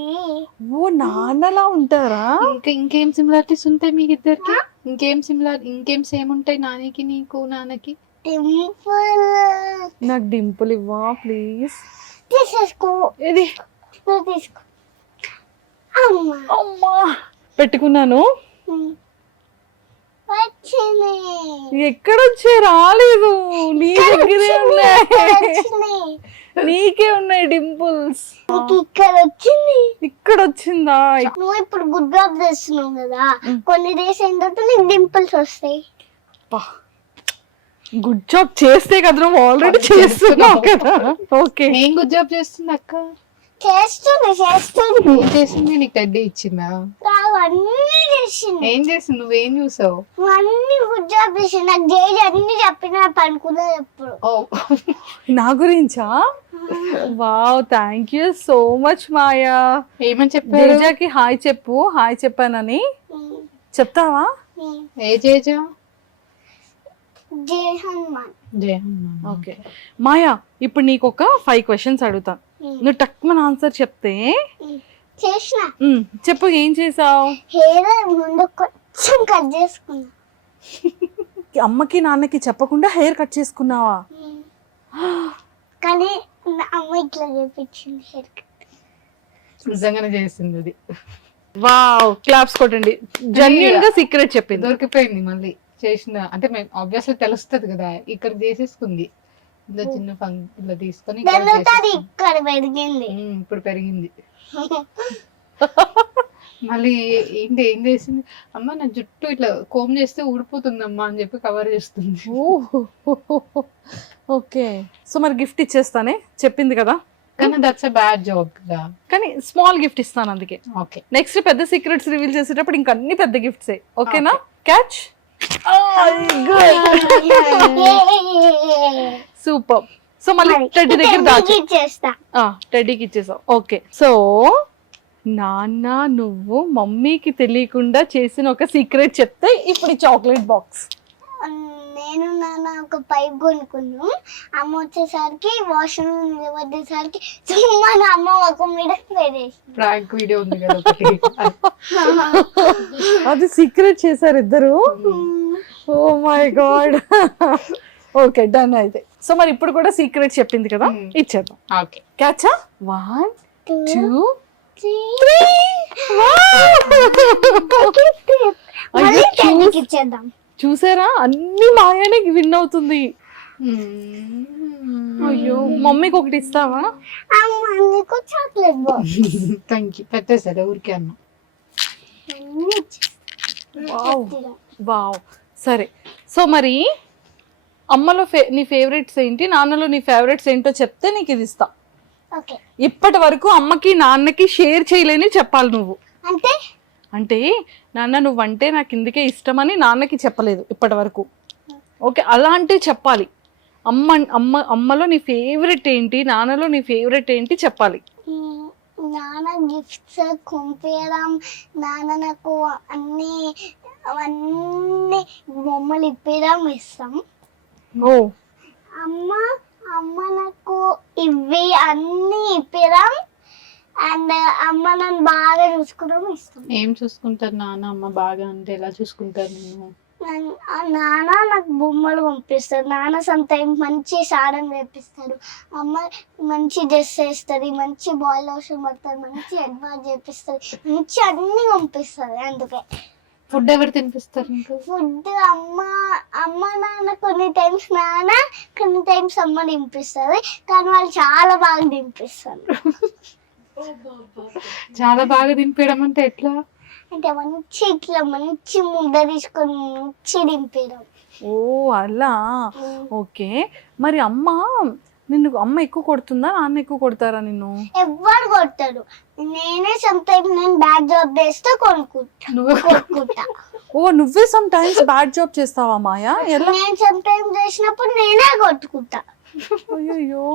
ఓ నాన్నలా ఉంటారా? ఇంకేం సిమిలారిటీస్ ఉంటాయి మీకు ఇద్దరికి? ఇంకేం సేమ్ ఉంటాయి నానికి నీకు నాన్నకి? డింపుల్. నాకు డింపుల్ ఇవ్వా ప్లీజ్. తీసేసుకో. ఇది నువ్వు తీసుకో. అమ్మా అమ్మా పెట్టుకున్నాను. వచ్చింది. ఎక్కడొచ్చే? రాలేదు. నీ దగ్గరే ఉన్నాయి. వచ్చినాయి. నీకే ఉన్నాయి డింపుల్స్. నీకు ఇక్కడ వచ్చింది. ఇక్కడ వచ్చిందా? నువ్వు ఇప్పుడు గుడ్ జాబ్ చేస్తున్నావు కదా, కొన్ని డేస్ అయిన తర్వాత నీకు డింపుల్స్ వస్తాయి. గుడ్ జాబ్ చేస్తే కదా, నువ్వు ఆల్రెడీ చేస్తున్నావు కదా. ఓకే. ఏం గుడ్ జాబ్ చేస్తుంది అక్క? చేస్తుంది. ఏం చేసింది? నీకు టెడ్డీ ఇచ్చిందా? అన్ని చేసింది. ఏం చేసింది? నువ్వేం చూసావు? అన్ని గుడ్ జాబ్ చేసింది. నాకు జేజ్ అన్ని చెప్పిన పనుకున్నా ఎప్పుడు. నా గురించా? Wow, thank you so much Maya. ఏమని చెప్పారు? జేజాకి హాయ్ చెప్పు, హాయ్ చెప్పానని చెప్తావా? ఏ జేజా? జై హనుమాన్. జై హనుమాన్. ఓకే మాయా, ఇప్పుడు నీకు ఒక 5 క్వశ్చన్స్ అడుగుతాను. నువ్వు టక్మన్ ఆన్సర్ చెప్తే చేసిన. చెప్పు, ఏం చేసావు? హెయిర్ ముందు కొంచెం కట్ చేసుకున్నా. అమ్మకి నాన్నకి చెప్పకుండా హెయిర్ కట్ చేసుకున్నావా? కానీ అమ్మ ఇట్లా చేపించింది హెయిర్ కట్. నిజంగానే చేసింది అది. వావ్, క్లాప్స్ కొట్టండి. జెన్యూన్ గా సీక్రెట్ చెప్పింది. దొరికిపోయింది మళ్ళీ చేసిన. అంటే మేము ఆబ్వియస్లీ తెలుస్తుంది కదా, ఇక్కడ చేసేసుకుంది. ఇంత చిన్న ఇలా తీసుకొని ఇక్కడ పెరిగింది. ఇప్పుడు పెరిగింది. మళ్ళీ ఏం చేసింది? అమ్మ నా జుట్టు ఇట్లా కోమ్ చేస్తే ఊడిపోతుందమ్మా అని చెప్పి కవర్ చేస్తుంది. ఓకే, సో మరి గిఫ్ట్ ఇచ్చేస్తానే చెప్పింది కదా. కానీ దట్స్ ఎ బ్యాడ్ జాబ్ కదా. కానీ స్మాల్ గిఫ్ట్ ఇస్తాను అందుకే. ఓకే, నెక్స్ట్ పెద్ద సీక్రెట్స్ రివీల్ చేసేటప్పుడు ఇంకా అన్ని పెద్ద గిఫ్ట్స్. ఓకేనా? క్యాచ్. సూపర్. సో మళ్ళీ టెడ్డీ దగ్గర దాచి టెడ్డీకి ఇచ్చేసావు. ఓకే, సో నాన్న నువ్వు మమ్మీకి తెలియకుండా చేసిన ఒక సీక్రెట్ చెప్తే ఇప్పుడు చాక్లెట్ బాక్స్. నేను నాన్న ఒక పైప్ కొనుక్కున్నాం. అమ్మ వచ్చేసరికి వాష్రూమ్ వచ్చేసరికి సుమ్మా అమ్మ ఒక మీద పెడేసి ప్రాంక్ వీడియో ఉంది కదా ఒకటి. అది సీక్రెట్ చేశారు ఇద్దరు. Oh my god. Okay, done అయితే. సో మరి ఇప్పుడు కూడా సీక్రెట్ చెప్పింది కదా, ఇచ్చేద్దాం. ఓకే, క్యాచా? 1 2 3 ఇచ్చేద్దాం. చూసారా, అన్ని మాయానే విన్ అవుతుంది. అయ్యో, మమ్మీకి ఒకటి ఇస్తావా? నీకు చాక్లెట్ బాక్స్. Thank you. పెట్టేసారు ఊరికే అన్న. వావ్, సరే. సో మరి అమ్మలో నీ ఫేవరెట్స్ ఏంటి, నాన్నలో నీ ఫేవరెట్స్ ఏంటో చెప్తే నీకు ఇది ఇస్తా. ఇప్పటి వరకు అమ్మకి నాన్నకి షేర్ చేయలేని చెప్పాలి నువ్వు. అంటే నాన్న నువ్వంటే నాకు ఇందుకే ఇష్టమని నాన్నకి చెప్పలేదు ఇప్పటి వరకు. ఓకే, అలాంటివి చెప్పాలి. అమ్మలో నీ ఫేవరెట్ ఏంటి, నాన్నలో నీ ఫేవరెట్ ఏంటి చెప్పాలి. నాన్న గిఫ్ట్స్ కొంపేయడం, నాన్న నాకు అన్ని బొమ్మలు ఇప్పడం ఇస్తాం. ఓ, అమ్మ నాకు ఇవి అన్ని ఇప్పడం అండ్ అమ్మ నన్ను బాగా చూసుకోవడం ఇష్టం. ఏం చూసుకుంటారు నాన్న అమ్మ బాగా? అంటే ఎలా చూసుకుంటారు? నేను నాన్న నాకు బొమ్మలు పంపిస్తారు. నాన్న సమ్ టైం మంచి సాడం చేపిస్తారు. అమ్మ మంచి డ్రెస్ వేస్తుంది, మంచి బాయ్ లోషన్ పడతారు, మంచి హెడ్ బాత్ చేపిస్తుంది, మంచి అన్ని పంపిస్తుంది. అందుకే ఫుడ్ ఎవరు తినిపిస్తారు నీకు? ఫుడ్ అమ్మ నాన్న కొన్ని టైమ్స్ నాన్న, కొన్ని టైమ్స్ అమ్మ తినిపిస్తుంది. కానీ వాళ్ళు చాలా బాగా తినిపిస్తారు. చాలా బాగా తినిపించడం అంటే ఎట్లా? అంటే మంచి ఇట్లా మంచి ముద్ద తీసుకొని మంచి దింపేయడం. ఓ అలా. ఓకే, మరి అమ్మ నిన్ను అమ్మ ఎక్కువ కొడుతుందా, నాన్న ఎక్కువ కొడతారా నిన్ను? ఎవ్వరు కొట్టారు. నేనే సమ్టైమ్స్ నేను బ్యాడ్ జాబ్ చేస్తే కొనుక్కుంటా. ఓ నువ్వే సమ్ టైమ్స్ బ్యాడ్ జాబ్ చేస్తావా మాయా? ఎలా? నేను సమ్టైమ్స్ చేసినప్పుడు నేనే కొట్టుకుంటా. అయ్యో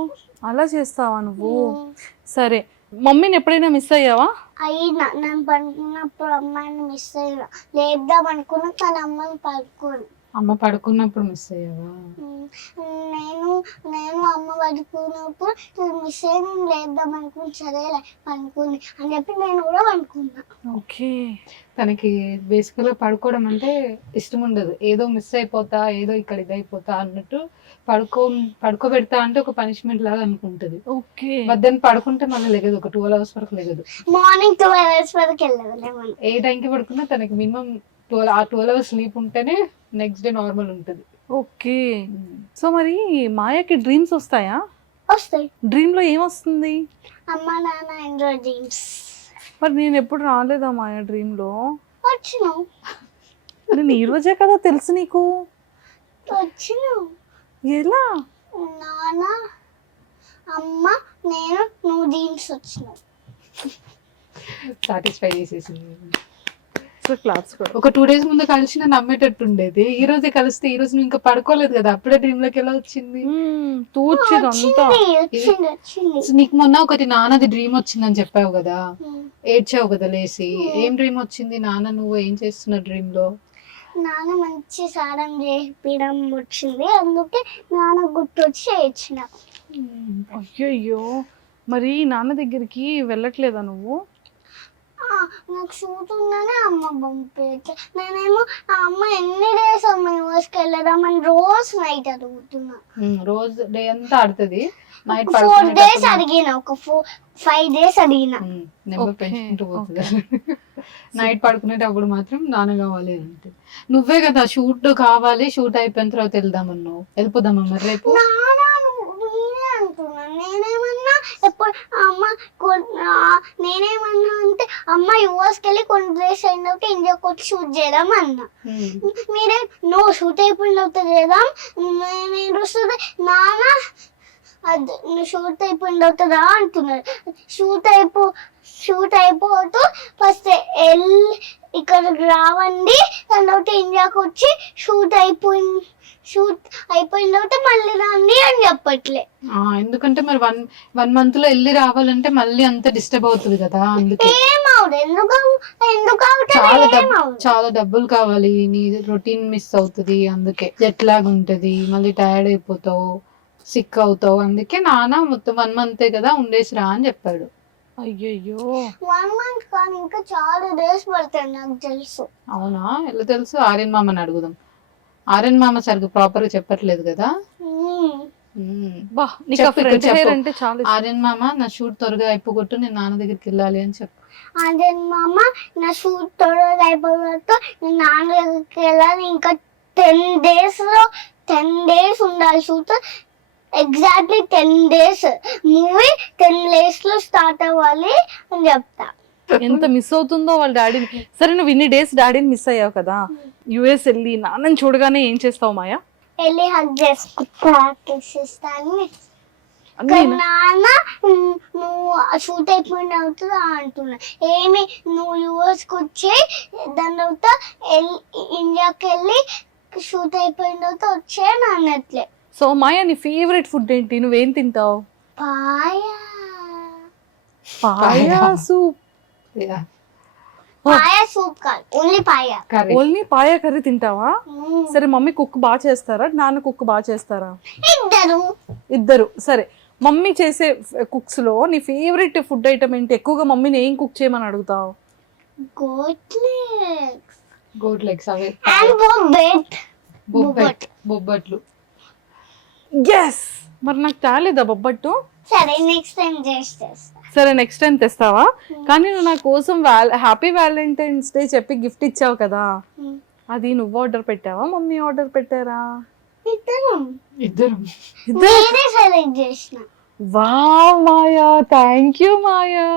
అలా చేస్తావా నువ్వు? సరే, మమ్మీని ఎప్పుడైనా మిస్ అయ్యావా? అయినా నేను పడుకున్నప్పుడు అమ్మాయిని మిస్ అయినా, లేద్దాం అనుకున్నా కానీ అమ్మని పడుకోను. అమ్మ పడుకున్నప్పుడు మిస్ అయ్యావా? నేను అమ్మ పడుకున్నప్పుడు మిస్ అయిన లేద్దాం అనుకుని, సరేలే పడుకుంది అని చెప్పి నేను కూడా పడుకున్నా. ఓకే. తనకి బేసికల్గా పడుకోవడం అంటే ఇష్టం ఉండదు. ఏదో మిస్ అయిపోతా, ఏదో ఇక్కడ ఇదైపోతా అన్నట్టు పడుకోబెడతా అంటే ఒక పనిష్మెంట్ లాగా అనుకుంటది. ఓకే. మధ్యాహ్నం పడుకుంటే మళ్ళీ లెగదు, ఒక 12 hours వరకు లెగదు. మార్నింగ్ 12 hours వరకు వెళ్ళదు. ఏ టైంకి పడుకున్నా తనకి మినిమం 12 hours స్లీప్ ఉంటేనే నెక్స్ట్ డే నార్మల్ ఉంటుంది. ఓకే. సో మరి మాయకి డ్రీమ్స్ వస్తాయా? వస్తాయి. డ్రీమ్ లో ఏమొస్తుంది? అమ్మ నాన్న ఎంజాయ్ డ్రీమ్స్. మరి నేను ఎప్పుడు రాలేదా మాయా డ్రీమ్ లో? వచ్చినావు. నేను ఈ రోజే కదా తెలుసు నీకు. వచ్చినావు. ఎలా? నాన్న అమ్మ నేను నువ్వు డ్రీమ్స్ వచ్చినావు. సాటిస్ఫై చేసేసింది. క్లాస్ కూడా ఒక 2 days ముందు కలిసి నన్ను నమ్మేటట్టు ఉండేది. ఈ రోజే కలిస్తే ఈ రోజు నువ్వు ఇంకా పడుకోలేదు కదా, అప్పుడే డ్రీమ్ లోకి ఎలా వచ్చింది? తూర్చిదంతా. వచ్చింది. నీకు మొన్న ఒకటి నాన్నది డ్రీమ్ వచ్చిందని చెప్పావు కదా, ఏడ్చావు కదా లేసి. ఏం డ్రీమ్ వచ్చింది? నాన్న నువ్వు ఏం చేస్తున్న డ్రీమ్ లో? నాన్న మంచి సారం చేపించడం వచ్చింది, అందుకే నాన్న గుర్తొచ్చి ఏడ్చిన. అయ్యయ్యో, మరి నాన్న దగ్గరికి వెళ్ళట్లేదా నువ్వు? నాకు షూట్ ఉందని అమ్మ పంపించే. నేనేమో ఆ అమ్మ ఎన్ని డేస్ అమ్మ యూఎస్కి వెళ్ళదామని రోజు నైట్ అడుగుతున్నా. రోజు డే అంతా ఆడుతుంది. నైట్ 4 days అడిగిన, ఒక 5 days అడిగిన. నెంబర్ పెంచుకుంటూ పోతుంది. నైట్ పడుకునేటప్పుడు మాత్రం నాన్న కావాలి అంటే, నువ్వే కదా షూట్ కావాలి, షూట్ అయిపోయిన తర్వాత వెళ్దామన్నావు. వెళ్ళిపోదామా మరి రేపు? నేనే అంటున్నాను. నేనేమన్నా ఎప్పుడు అమ్మ నేనేమన్నా అంటే అమ్మ యూఎస్కి వెళ్ళి కొన్ని డేస్ అయిన తర్వాత ఇండియాకి వచ్చి షూట్ చేద్దాం అన్నా. మీరే నో షూట్ అయిపోయిన తర్వాత చేద్దాం. నేను వస్తుంది నాన్న అది నువ్వు షూట్ అయిపోయిన తర్వాత రా అంటున్నారు. షూట్ అయిపోతూ ఫస్ట్ వెళ్ళి ఇక్కడికి రావండి, దాని తర్వాత ఇండియాకి వచ్చి షూట్ అయిపోయిన తర్వాత మళ్ళీ రండి అని చెప్పట్లే. ఎందుకంటే మరి 1 month లో వెళ్ళి రావాలంటే మళ్ళీ అంత డిస్టర్బ్ అవుతుంది కదా, అందుకే. చాలా డబ్బులు కావాలి, నీ రొటీన్ మిస్ అవుతుంది, అందుకే జెట్ లాగ్ ఉంటది, మళ్ళీ టైర్డ్ అయిపోతావు, సిక్ అవుతావు. అందుకే నాన్న మొత్తం 1 month కదా ఉండేసి రా అని చెప్పాడు. అయ్యయ్యో, 1 month కానీ ఇంకా చాలా డేస్ పడతాయి నాకు తెలుసు. అవునా? ఎలా తెలుసు? ఆర్యన్ మామని అడుగుదాం. ఆర్యన్ మామ సరిగ్గా ప్రాపర్ గా చెప్పట్లేదు కదా. ఆర్యన్ మామ నా షూట్ త్వరగా అయిపోగొట్టు, నేను నాన్న దగ్గరికి వెళ్ళాలి అని చెప్పు. ఆర్యన్ మామ నా షూట్ త్వరగా అయిపోగొట్టు, నేను నాన్న దగ్గరికి వెళ్ళాలి. ఇంకా 10 days ఉండాలి shoot. Exactly 10 days. Movie 10 days లో స్టార్ట్ అవ్వాలి అని చెప్తా. ఎంత మిస్ అవుతుందో వాళ్ళ డాడీని. సరే, నువ్వు ఇన్ని డేస్ డాడీని మిస్ అయ్యావు కదా, యుఎస్ వెళ్ళి నాన్నని చూడగానే ఏం చేస్తావు మాయా? వెళ్ళి హగ్ చేసుకుంటాను. నాన్న నువ్వు షూట్ అయిపోయిన అవుతుందా అంటున్నా. ఏమి నువ్వు యూఎస్కి వచ్చి దాని తర్వాత ఇండియాకి వెళ్ళి షూట్ అయిపోయిన తర్వాత వచ్చే నాన్నట్లే. సో మాయా, నీ ఫేవరెట్ ఫుడ్ ఏంటి? నువ్వేం తింటావు? పాయా సూప్. పాయా సూప్ కాదు, only paya. Only paya curry తింటావా? సరే, మమ్మీ కుక్ బాగా చేస్తారా, నాన్న కుక్ బాగా చేస్తారా? ఇద్దరు. సరే, మమ్మీ చేసే కుక్స్ లో నీ ఫేవరెట్ ఫుడ్ ఐటమ్ ఏంటి? ఎక్కువగా మమ్మీని ఏం కుక్ చేయమని అడుగుతావు? గోట్ లెగ్స్ అవే. బొబ్బట్లు. ఎస్. మరి నాకు తేలేదా బొబ్బట్టు? సరే, నెక్స్ట్ టైం చేస్తా. సరే, నెక్స్ట్ టైం తెస్తావా? కానీ నువ్వు నా కోసం హ్యాపీ వ్యాలంటైన్స్ డే చెప్పి గిఫ్ట్ ఇచ్చావు కదా, అది నువ్వు ఆర్డర్ పెట్టావా, మమ్మీ ఆర్డర్ పెట్టారా? ఇద్దరు. సెలెక్ట్ చేసిన. Wow Maya, thank you Maya.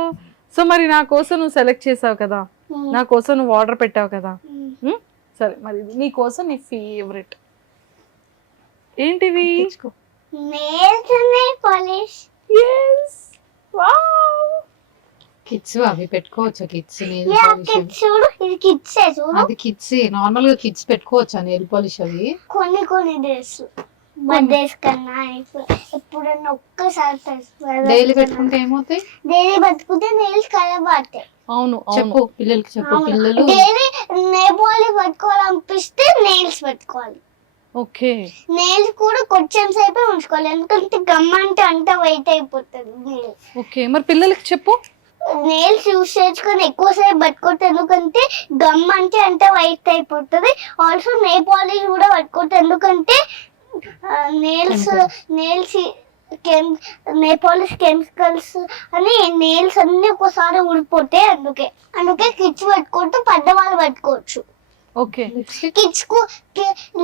So మరి నా కోసం నువ్వు సెలెక్ట్ చేసావు కదా, నా కోసం నువ్వు ఆర్డర్ పెట్టావు కదా. సరే, మరి నీ కోసం నీ ఫేవరెట్ ఏంటివి? Nails nail polish. yes wow kids అవి పెట్టుకోవచ్చా? Kids nail yeah polish kids చూడు, ఇది కిడ్స్ చూడు. అది కిడ్స్ నార్మల్ గా కిడ్స్ పెట్టుకోవచ్చా నెయిల్ పాలిష్ అవి? కొన్ని డేస్ బర్త్డేస్ కన్నా ఎప్పుడన్నా ఒక్కసారి డైలీ పెట్టుకుంటే ఏమవుతాయి? డైలీ పట్టుకుంటే నెయిల్స్ ఖరాబ్ అవుతాయి. అవును అవును చెప్పు పిల్లలకి చెప్పు. పిల్లలు డైలీ నెయిల్ పాలిష్ పట్టుకోవాలనిపిస్తే నెయిల్స్ పెట్టుకోవాలి. ఓకే నెయిల్స్ కూడా కొంచెం సేపే ఉంచుకోవాలి, ఎందుకంటే గమ్ అంటే అంతా వెయిట్ అయిపోతుంది నెయిల్స్. ఓకే మరి పిల్లలకి చెప్పు. నెయిల్స్ యూస్ చేసుకొని ఎక్కువసేపు పట్టుకోవద్దు, ఎందుకంటే గమ్ అంటే అంతా వైట్ అయిపోతుంది. ఆల్సో నెయిల్ పాలిష్ కూడా పట్టుకోవద్దు, ఎందుకంటే నెయిల్స్ నెయిల్ పాలిష్ కెమికల్స్ అని నెయిల్స్ అన్ని ఒకసారి ఊడిపోతాయి. అందుకే కిడ్స్ పట్టుకోవద్దు, పెద్దవాళ్ళు పట్టుకోవచ్చు. ఓకే కిడ్స్ కు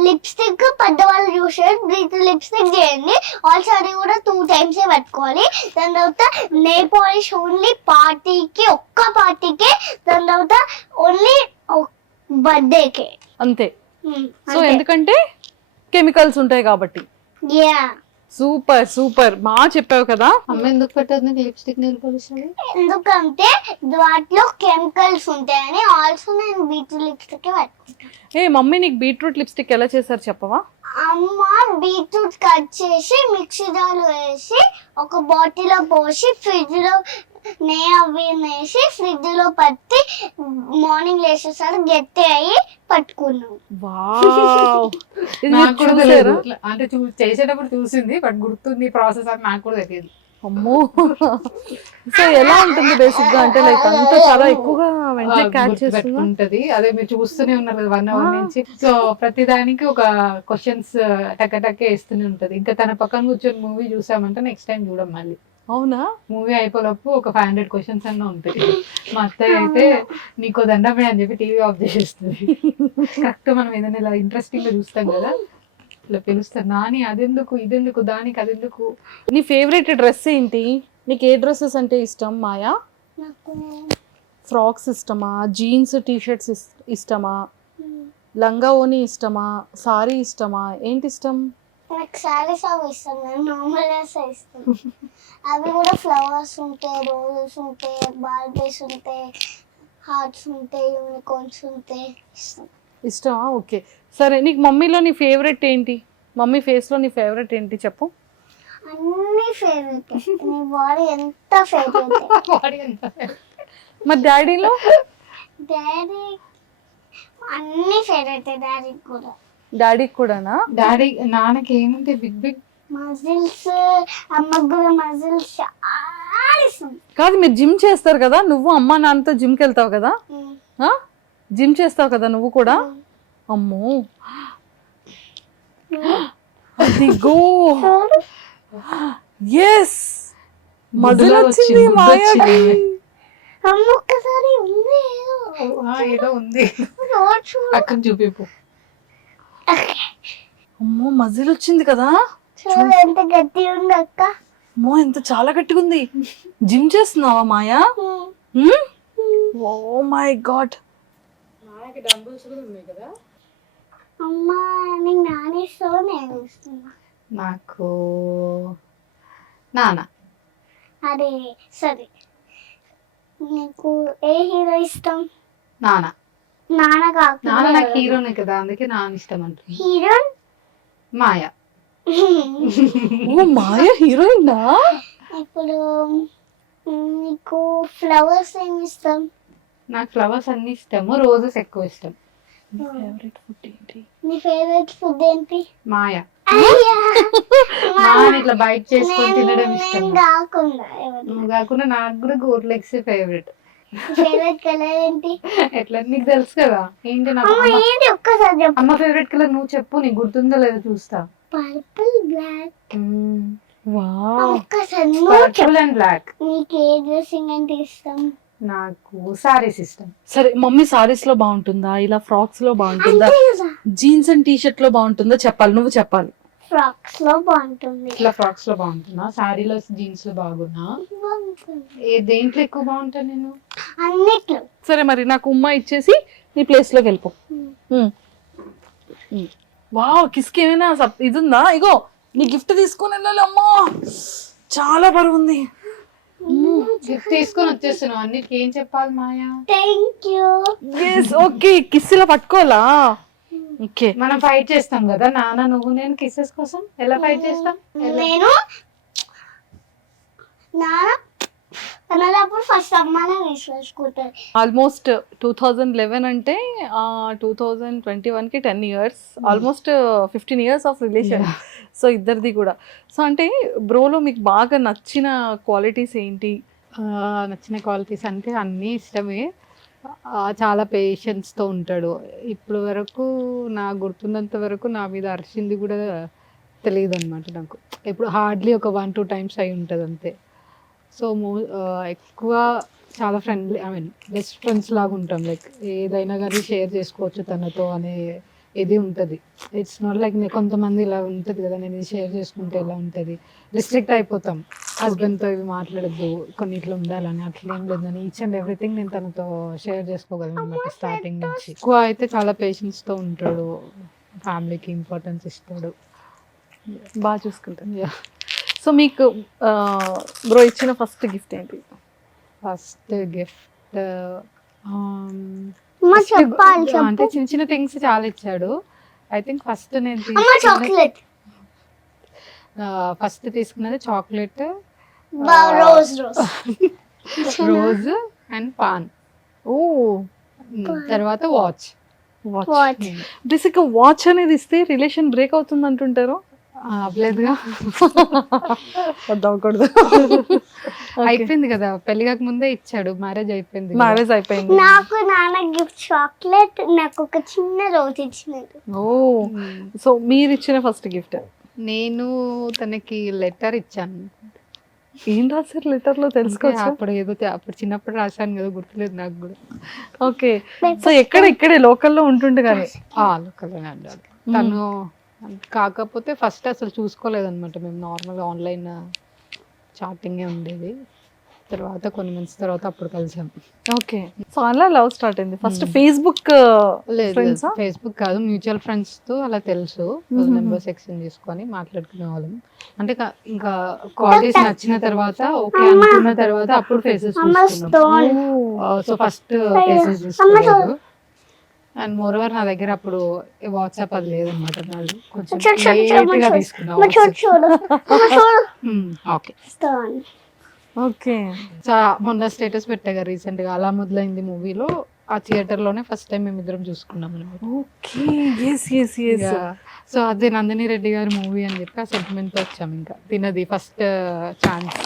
లిప్స్టిక్ పెద్దవాళ్ళు యూస్ చేయండి, బ్రీత్ లిప్స్టిక్ చేయండి. ఆల్సో అది కూడా 2 times పట్టుకోవాలి. దాని తర్వాత నెయిల్ పాలిష్ ఓన్లీ పార్టీకి, ఒక్క పార్టీకే. దాని తర్వాత ఓన్లీ బర్త్డేకే అంతే. సో ఎందుకంటే కెమికల్స్ ఉంటాయి కాబట్టి. యా సూపర్ సూపర్ బాగా చెప్పావు కదా. అమ్మ ఎందుకు పెట్టదు లిప్స్టిక్ నెయిల్ పాలిష్ అని? ఎందుకంటే వాటిలో కెమికల్స్ ఉంటాయని. ఆల్సో నేను బీట్రూట్ లిప్స్టిక్ పట్టుకుంటాను. ఏ మమ్మీ నీకు బీట్రూట్ లిప్స్టిక్ ఎలా చేశారు చెప్పవా? అమ్మ బీట్రూట్ కట్ చేసి మిక్సీ జార్లో వేసి ఒక బాటిల్లో పోసి ఫ్రిడ్జ్ లో వేసి ఫ్రిడ్జ్ లో పట్టి మార్నింగ్ లేచేసరికి గట్టి అయ్యి పట్టుకున్నాం. వావ్ ఇది నాకు మీరు కూడా చూసారా? తెలియదు. అంటే చేసేటప్పుడు చూసింది, బట్ గుర్తుంది ప్రాసెస్ అని నాకు కూడా తెలియదు. అమ్మో సో ఎలా ఉంటుంది బేసిక్ గా అంటే లైక్ అంత చాలా ఎక్కువగా వెంటనే క్యాచ్ చేస్తుందా? పెట్టుకుంటది. అదే మీరు చూస్తూనే ఉన్నారు కదా 1 hour నుంచి. సో ప్రతి దానికి ఒక క్వశ్చన్స్ టక్క వేస్తూనే ఉంటది. ఇంకా తన పక్కన కూర్చొని మూవీ చూసామంటే నెక్స్ట్ టైం చూడం మళ్ళీ. అవునా? మూవీ అయిపోలోపు ఒక 500 క్వశ్చన్స్ అన్న ఉంటాయి. మా అత్తయ్య అయితే నీకో దండమే అని చెప్పి టీవీ ఆఫ్ చేసేస్తుంది. కరెక్ట్ మనం ఏదైనా ఇలా ఇంట్రెస్టింగ్ గా చూస్తాం కదా, ఇలా పిలుస్తారు, నాని అదెందుకు ఇదెందుకు దానికి అదెందుకు. నీ ఫేవరెట్ డ్రెస్ ఏంటి? నీకు ఏ డ్రెస్సెస్ అంటే ఇష్టం మాయా? నాకు ఫ్రాక్స్ ఇష్టమా, జీన్స్ టీషర్ట్స్ ఇష్టమా, లంగా ఓని ఇష్టమా, సారీ ఇష్టమా, ఏంటి ఇష్టం? నాకు సారీస్ అవి ఇష్టం, నేను నార్మల్ ఇష్టం. అవి కూడా ఫ్లవర్స్ ఉంటాయి, రోజెస్ ఉంటాయి, బార్బీస్ ఉంటాయి, హార్ట్స్ ఉంటాయి, యూనికార్న్స్ ఉంటాయి, ఇష్టం. ఇష్టమా? ఓకే సరే. నీకు మమ్మీలో నీ ఫేవరెట్ ఏంటి? మమ్మీ ఫేస్ లో నీ ఫేవరెట్ ఏంటి చెప్పు. అన్ని ఫేవరెట్. నీ బాడీ ఎంత ఫేవరెట్. మరి డాడీలో? డాడీ అన్ని ఫేవరెట్. డాడీకి కూడా. డాడీకి కూడానా? డాడీ నాన్నకి ఏముంటే బిగ్ బిగ్ మజిల్స్, అమ్మకు కూడా మజిల్స్ చాలా ఇష్టం. కాదు మీరు జిమ్ చేస్తారు కదా, నువ్వు అమ్మ నాన్నతో జిమ్కి వెళ్తావు కదా, జిమ్ చేస్తావు కదా నువ్వు కూడా? అమ్మో అదిగో ఎస్ మజిల్ వచ్చింది మాయాకి. అమ్మ ఒక్కసారి ఉంది ఏదో ఉంది, చూడు. పక్కన చూపిపు. అమ్మో మజిల్ వచ్చింది కదా, చూడు ఎంత గట్టి ఉంది అక్క. అమ్మో ఎంత చాలా గట్టిగా ఉంది. జిమ్ చేస్తున్నావా మాయా? ఓ మై గాడ్. అమ్మ నీకు నానిస్తావు, నేను ఇస్తున్నా. నాకు నాన్న. అరే సరే, నీకు ఏ హీరో ఇష్టం? నాన్న. నాన్న కాకుండా నాన్న నాకు హీరోనే కదా, అందుకే నాన్న ఇష్టం అంటుంది. హీరో మాయా. ఓ మాయా హీరోయినా? ఇప్పుడు నీకు ఫ్లవర్స్ ఏమి ఇష్టం? నాకు ఫ్లవర్స్ అన్ని ఇష్టము, రోజెస్ ఎక్కువ ఇష్టం. ఫేవరెట్ ఫుడ్ ఏంటి? నీ ఫేవరెట్ ఫుడ్ ఏంటి? మాయా. అయ్యా, నాన్న ఇట్లా బయట చేసుకొని తినడం ఇష్టం. నేను కాకుండా ఎవరు? నువ్వు కాకుండా నాకు కూడా goat legs favourite. Favourite colour ఏంటి? ఎట్లా నీకు తెలుసు కదా ఏంటి నాకు. అమ్మ ఏంటి ఒక్కసారి చెప్పు. అమ్మ ఫేవరెట్ కలర్ నువ్వు చెప్పు, నీకు గుర్తుందో లేదో చూస్తా. Purple black. వావ్ ఒక్కసారి నువ్వు చెప్పు. Purple and black. నీకు ఏ డ్రెస్సింగ్ అంటే ఇష్టం? నాకు సారీస్ ఇష్టం. సరే మమ్మీ సారీస్ లో బాగుంటుందా, ఇలా ఫ్రాక్స్ లో బాగుంటుందా, జీన్స్ అండ్ టీషర్ట్ లో బాగుంటుందా చెప్పాలి, నువ్వు చెప్పాలి. ఫ్రాక్స్ లో బాగుంటుంది. ఇట్లా ఫ్రాక్స్ లో బాగుంటున్నా, సారీలో జీన్స్ లో బాగున్నా, దేంట్లో ఎక్కువ బాగుంటా నేను? అన్నిట్లో. సరే మరి నాకు ఉమ్మ ఇచ్చేసి నీ ప్లేస్ లోకి వెళ్ళిపో. వావ్ కిస్కి ఏమైనా ఇది ఉందా? ఇగో నీ గిఫ్ట్ తీసుకొని వెళ్ళాలి అమ్మా, చాలా బరువు ఉంది. గిఫ్ట్ తీసుకొని వచ్చేస్తున్నావు, అన్నిటికీ ఏం చెప్పాలి మాయా? Thank you. ఓకే, కిస్సులా పట్టుకోవాలా? ఓకే, మనం ఫైట్ చేస్తాం కదా నాన్న నువ్వు నేను కిసెస్ కోసం. ఎలా ఫైట్ చేస్తాం? నేను అన్నప్పుడు ఫస్ట్ అమ్మానే తీసుకుంటారు. ఆల్మోస్ట్ 2011 అంటే 2021కి 10 years, almost 15 years of relation. So ఇద్దరిది కూడా. సో అంటే బ్రోలో మీకు బాగా నచ్చిన క్వాలిటీస్ ఏంటి? నచ్చిన క్వాలిటీస్ అంటే అన్నీ ఇష్టమే. చాలా పేషెన్స్తో ఉంటాడు. ఇప్పుడు వరకు నాకు గుర్తున్నంత వరకు నా మీద అరిచింది కూడా తెలియదు అనమాట నాకు. ఇప్పుడు హార్డ్లీ ఒక 1-2 times అయి ఉంటుంది అంతే. సో ఎక్కువ చాలా friendly, I mean best friends లాగా ఉంటాం. లైక్ ఏదైనా కానీ షేర్ చేసుకోవచ్చు తనతో అనే ఇది ఉంటుంది. ఇట్స్ నాట్ లైక్ కొంతమంది ఇలా ఉంటుంది కదా, నేను ఇది షేర్ చేసుకుంటే ఎలా ఉంటుంది, రిస్ట్రిక్ట్ అయిపోతాం హస్బెండ్తో ఇవి మాట్లాడద్దు కొన్నిట్లో ఉండాలని. అట్లా ఏం లేదని ఈచ్ అండ్ ఎవ్రీథింగ్ నేను తనతో షేర్ చేసుకోగలను అనమాట స్టార్టింగ్ నుంచి. ఎక్కువ అయితే చాలా పేషెన్స్తో ఉంటాడు, ఫ్యామిలీకి ఇంపార్టెన్స్ ఇస్తాడు, బాగా చూసుకుంటాను. సో మీకు బ్రో ఇచ్చిన ఫస్ట్ గిఫ్ట్ ఏంటి? ఫస్ట్ గిఫ్ట్ చెప్పాలి అంటే చిన్న చిన్న థింగ్స్ చాలా ఇచ్చాడు. ఐ థింక్ ఫస్ట్ నేను చాక్లెట్ ఫస్ట్ తీసుకున్నది చాక్లెట్, రోజ్ రోజ్ అండ్ పాన్. ఓ, తర్వాత వాచ్. వాచ్. బేసిక్గా వాచ్ అనేది ఇస్తే రిలేషన్ బ్రేక్ అవుతుంది అంటుంటారు. అవ్వలేదుగా, వద్దవకూడదు. అయిపోయింది కదా, పెళ్లి కాక ముందే ఇచ్చాడు, మ్యారేజ్ అయిపోయింది. మ్యారేజ్ అయిపోయింది. నాకు నాన్న గిఫ్ట్ చాక్లెట్, నాకు ఒక చిన్న రోజ్ ఇచ్చినట్టు. ఓ, సో మీరు ఇచ్చిన ఫస్ట్ గిఫ్ట్? నేను తనకి లెటర్ ఇచ్చాను. ఏం రాశారు లెటర్ లో తెలుసుకోవచ్చు? అప్పుడు ఏదో అప్పుడు చిన్నప్పుడు రాశాను కదా, గుర్తులేదు నాకు కూడా. ఓకే, సో ఇక్కడే లోకల్లో ఉంటుండే కానీ లోకల్లోనే అడ్డాడు తను. కాకపోతే ఫస్ట్ అసలు చూసుకోలేదన్నమాట, మేము నార్మల్గా ఆన్లైన్ చాటింగే ఉండేది. తర్వాత కొన్ని మంత్స్ తర్వాత అప్పుడు కలిసాం. ఓకే, సో అలా లవ్ స్టార్ట్ అయింది. ఫస్ట్ ఫేస్బుక్ ఫ్రెండ్సా? ఫేస్బుక్ కాదు, మ్యూచువల్ ఫ్రెండ్స్ తో అలా తెలుసు, నెంబర్స్ ఎక్స్చేంజ్ చేసుకొని మాట్లాడుకునే వాళ్ళం. అంటే ఇంకా క్వాలిటీస్ నచ్చిన తర్వాత ఓకే అనుకున్న తర్వాత అప్పుడు ఫేసెస్ చూసుకున్నాం. సో ఫస్ట్ ఫేసెస్ చూసుకోలేదు. అండ్ మోర్ ఓవర్ నా దగ్గర అప్పుడు వాట్సాప్ అది లేదన్నమాట, నాది కొంచెం లేట్గా తీసుకున్నాం. ఓకే ఓకే, మొన్న స్టేటస్ పెట్టాగా రీసెంట్ గా అలా మొదలైంది మూవీలో, ఆ థియేటర్ లోనే ఫస్ట్ టైం మేము ఇద్దరం చూసుకున్నాం అనమాట. Okay, yes yes yes. So అదే నందిని రెడ్డి గారి మూవీ అని చెప్పి ఆ సెంటిమెంట్ తో వచ్చాము. ఇంకా తినది ఫస్ట్ ఛాన్స్,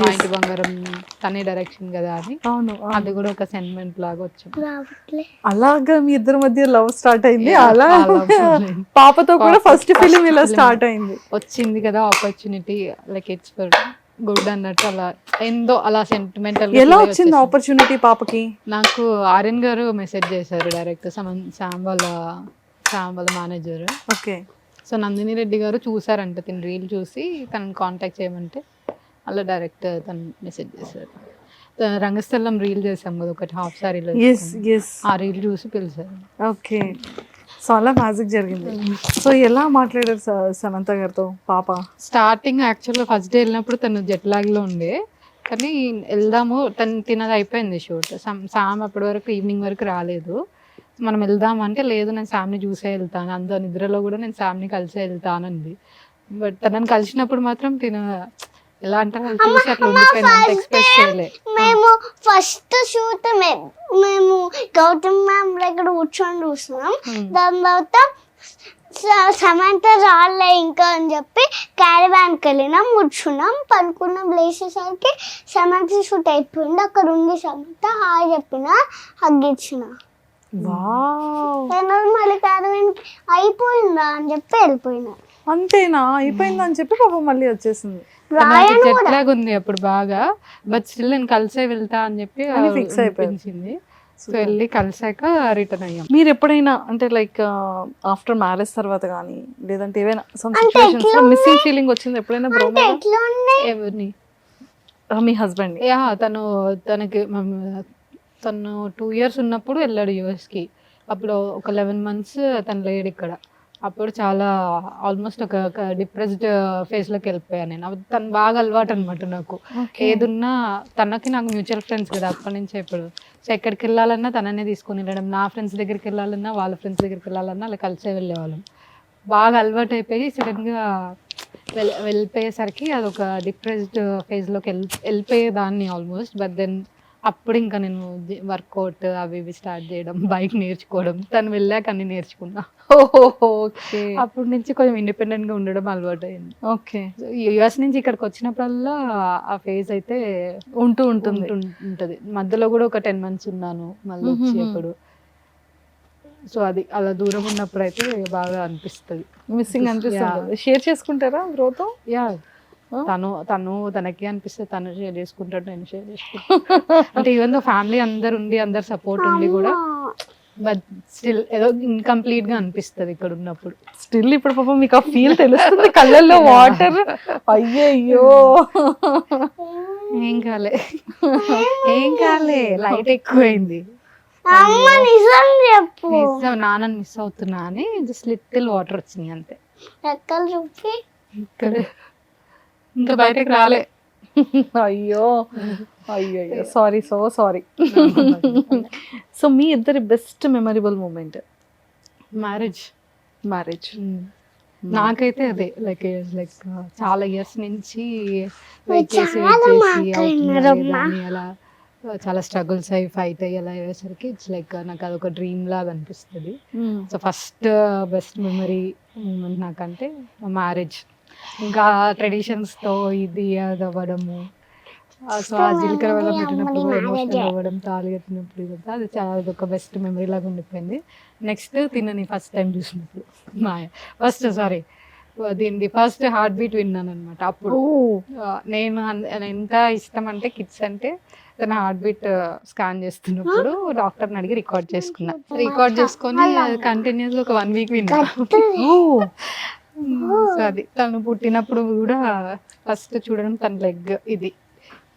మా ఇంటి బంగారం తనే డైరెక్షన్ కదా అని. అవును, అది కూడా ఒక సెంటిమెంట్ లాగా వచ్చాం. అలాగా మీ ఇద్దరి మధ్య లవ్ స్టార్ట్ అయింది. అలా పాపతో కూడా ఫస్ట్ ఫిలిం ఇలా స్టార్ట్ అయింది. వచ్చింది కదా opportunity, like it's for good అన్నట్టు, అలా ఏందో అలా సెంటిమెంటల్. ఎలా వచ్చింది ఆపర్చునిటీ పాపకి? నాకు ఆర్యన్ గారు మెసేజ్ చేశారు డైరెక్ట్, శామ్ వాళ్ళ manager. Okay, so Nandini Reddy గారు చూసారంట, తిని రీల్ చూసి తనని కాంటాక్ట్ చేయమంటే అలా డైరెక్ట్ తను మెసేజ్ చేశారు. రంగస్థలం రీల్ చేసాం కదా ఒకటి, హాఫ్ సారీలో, ఆ రీల్ చూసి పిలిచారు. ఓకే, సో అలా మ్యాజిక్ జరిగింది. సో ఎలా మాట్లాడారు సమంత గారితో పాప? స్టార్టింగ్ యాక్చువల్గా ఫస్ట్ డే వెళ్ళినప్పుడు తను జెట్ లాగ్లో ఉండే, కానీ వెళ్దాము తినది అయిపోయింది షూట్. సామ్ అప్పటి వరకు ఈవినింగ్ వరకు రాలేదు. మనం వెళ్దాం అంటే లేదు నేను శామ్ని చూసే వెళ్తాను, అంత నిద్రలో కూడా నేను శామ్ని కలిసే వెళ్తానంది. బట్ తనని కలిసినప్పుడు మాత్రం ఎలా అంటే చూసి అట్లా ఉండిపోయింది, ఎక్స్ప్రెస్ చేయలే. మేము ఫస్ట్ షూట్ మేము గౌతమ్ మ్యామ్ దగ్గర కూర్చొని చూస్తున్నాం. దాని తర్వాత సమంత రాలే ఇంకా అని చెప్పి క్యారవాన్కి వెళ్ళినాం, కూర్చున్నాం, పనుకున్నాం. లేచేసరికి సమంత షూట్ అయిపోయింది. అక్కడ ఉంది సమంత, హాయ్ చెప్పిన, హగ్ ఇచ్చిన. మళ్ళీ క్యారవాన్కి అయిపోయిందా అని చెప్పి వెళ్ళిపోయినా. అంతేనా? అయిపోయిందా అని చెప్పి పాప మళ్ళీ వచ్చేసింది. జెట్ లాగ్ ఉంది అప్పుడు బాగా, బట్ స్టిల్ నేను కలిసే వెళ్తా అని చెప్పి ఫిక్స్ అయిపోయింది. సో వెళ్ళి కలిసాక రిటర్న్ అయ్యాం. మీరు ఎప్పుడైనా అంటే లైక్ ఆఫ్టర్ మ్యారేజ్ తర్వాత కానీ లేదంటే ఏవైనా సమ్ సిచువేషన్స్ లో మిస్సింగ్ ఫీలింగ్ వచ్చింది ఎప్పుడైనా బ్రో? ఎవరిని? మీ హస్బెండ్? యా, తను 2 years ఉన్నప్పుడు వెళ్ళాడు యూఎస్కి. అప్పుడు ఒక 11 months తను లేడు ఇక్కడ. అప్పుడు చాలా ఆల్మోస్ట్ ఒక డిప్రెస్డ్ ఫేజ్లోకి వెళ్ళిపోయాను నేను. తను బాగా అలవాటు అనమాట నాకు. ఏదున్నా తనకి నాకు మ్యూచువల్ ఫ్రెండ్స్ కదా అప్పటి నుంచే ఇప్పుడు. సో ఎక్కడికి వెళ్ళాలన్నా తననే తీసుకొని వెళ్ళడం, నా ఫ్రెండ్స్ దగ్గరికి వెళ్ళాలన్నా వాళ్ళ ఫ్రెండ్స్ దగ్గరికి వెళ్ళాలన్నా అలా కలిసే వెళ్ళేవాళ్ళం. బాగా అలవాటు అయిపోయి సడన్గా వెళ్ళిపోయేసరికి అదొక డిప్రెస్డ్ ఫేజ్లోకి వెళ్ళిపోయేదాన్ని ఆల్మోస్ట్. బట్ దెన్ అప్పుడు ఇంకా నేను వర్కౌట్ అవి ఇవి స్టార్ట్ చేయడం, బైక్ నేర్చుకోవడం, తను వెళ్ళాక అన్ని నేర్చుకున్నా. ఓకే. అప్పటి నుంచి కొంచెం ఇండిపెండెంట్గా ఉండడం అలవాటు అయింది. ఓకే. యుఎస్ నుంచి ఇక్కడికి వచ్చినప్పుడల్లా ఆ ఫేజ్ అయితే ఉంటుంది. మధ్యలో కూడా ఒక 10 months ఉన్నాను మళ్ళీ వచ్చేప్పుడు. సో అది అలా దూరం ఉన్నప్పుడు అయితే బాగా అనిపిస్తుంది, మిస్సింగ్ అనిపిస్తుంది. షేర్ చేసుకుంటారా బ్రోతో? యా. తనకి అనిపిస్తే తను షేర్ చేసుకుంటాడు, నేను షేర్ చేసుకుంటాను. అంటే ఈవెన్ దో ఫ్యామిలీ అందరు ఉండి అందరు సపోర్ట్ ఉండి కూడా బట్ స్టిల్ ఏదో ఇన్కంప్లీట్ గా అనిపిస్తుంది ఇక్కడ ఉన్నప్పుడు. స్టిల్ ఇప్పుడు పాపం మీకు ఆ ఫీల్ తెలుస్తుంది, కళ్ళల్లో వాటర్. అయ్యయ్యో ఏం కాలే లైట్ ఎక్కువైంది. నాన్నని మిస్ అవుతున్నా అని జస్ట్ లిటిల్ వాటర్ వచ్చినాయి అంతే. ఇక్కడ ఇంకా బయటకు రాలే. అయ్యో అయ్యో సారీ, సో సారీ. సో మీ ఇద్దరి బెస్ట్ మెమరబుల్ మూమెంట్? మ్యారేజ్. నాకైతే అదే లైక్ చాలా ఇయర్స్ నుంచి వెయిట్ చేసి అలా చాలా స్ట్రగుల్స్ అయ్యి ఫైట్ అయ్యి అలా అయ్యేసరికి ఇట్స్ లైక్ నాకు అదొక డ్రీమ్ లాగా అనిపిస్తుంది. So first best memory moment నాకంటే మ్యారేజ్. ఇంకా ట్రెడిషన్స్ తో ఇది అది అవ్వడము, సో ఆ జీలకర్ర వల్ల పెట్టినప్పుడు ఎమోషనల్ అవ్వడం, తాళి కట్టినప్పుడు ఇదంతా అది చాలా అదొక బెస్ట్ మెమరీ లాగా ఉండిపోయింది. నెక్స్ట్ తినని ఫస్ట్ టైం చూసినప్పుడు దీని ఫస్ట్ హార్ట్ బీట్ విన్నాను అనమాట. అప్పుడు నేను ఎంత ఇష్టం అంటే కిడ్స్ అంటే తన హార్ట్ బీట్ స్కాన్ చేస్తున్నప్పుడు డాక్టర్ని అడిగి రికార్డ్ చేసుకొని కంటిన్యూస్ గా ఒక 1 week విన్నా. సో అది తను పుట్టినప్పుడు కూడా ఫస్ట్ చూడడం తన లెగ్ ఇది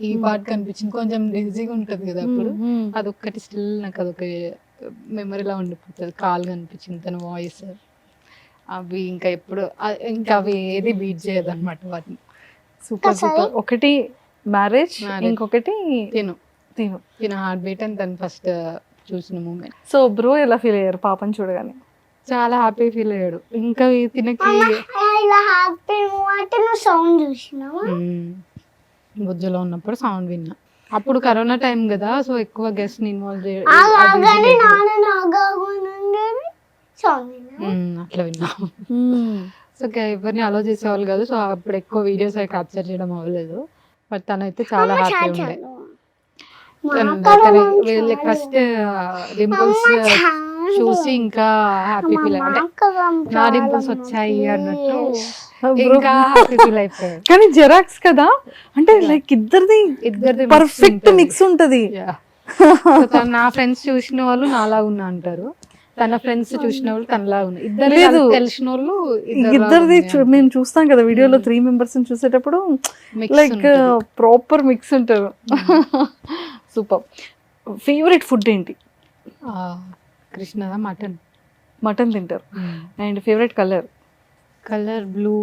ఈ పార్ట్ కనిపించింది, కొంచెం ఈజీగా ఉంటది కదా అప్పుడు. అదొక్కటి స్టిల్ నాకు అదొక మెమరీలా ఉండిపోతుంది. కాల్ కనిపించింది, తన వాయిస్, అవి ఇంకా ఎప్పుడు ఇంకా అవి ఏది బీట్ చేయదు అనమాట వాటిని. Super super. ఒకటి మ్యారేజ్, ఇంకొకటి తిన హార్ట్ బీట్ అని తను ఫస్ట్ చూసిన మూమెంట్. సో బ్రో ఎలా ఫీల్ అయ్యారు పాపని చూడగానే? చాలా హ్యాపీ ఫీల్ అయ్యాడు. ఇంకా తినకి బుజ్జలో ఉన్నప్పుడు సౌండ్ విన్నా. అప్పుడు కరోనా టైం కదా, సో ఎక్కువ గెస్ట్ ని ఇన్వాల్వ్ అట్లా విన్నా. సో ఎవరిని అలో చేసేవాళ్ళు కాదు, సో అప్పుడు ఎక్కువ వీడియోస్ అవి క్యాప్చర్ చేయడం అవ్వలేదు. బట్ తనైతే చాలా హ్యాపీ ఉండే. ఫస్ట్ డింపుల్స్ చూసి ఇంకా హ్యాపీ ఫీల్ అంటే నా డింపుల్స్ వచ్చాయి అన్నట్టు ఇంకా హ్యాపీ ఫీల్ అయిపోయాడు. కానీ జెరాక్స్ కదా, అంటే లైక్ ఇద్దరిది పర్ఫెక్ట్ మిక్స్ ఉంటది. నా ఫ్రెండ్స్ చూసిన వాళ్ళు నాలా ఉన్నా అంటారు, తన ఫ్రెండ్స్ చూసిన వాళ్ళు తనలా ఉన్నాయి. ఇద్దరు తెలిసిన వాళ్ళు ఇద్దరిది మేము చూస్తాం కదా వీడియోలో 3 members చూసేటప్పుడు లైక్ ప్రాపర్ మిక్స్ ఉంటారు. సూపర్. ఫేవరెట్ ఫుడ్ ఏంటి? కృష్ణ మటన్ తింటారు. And favourite colour blue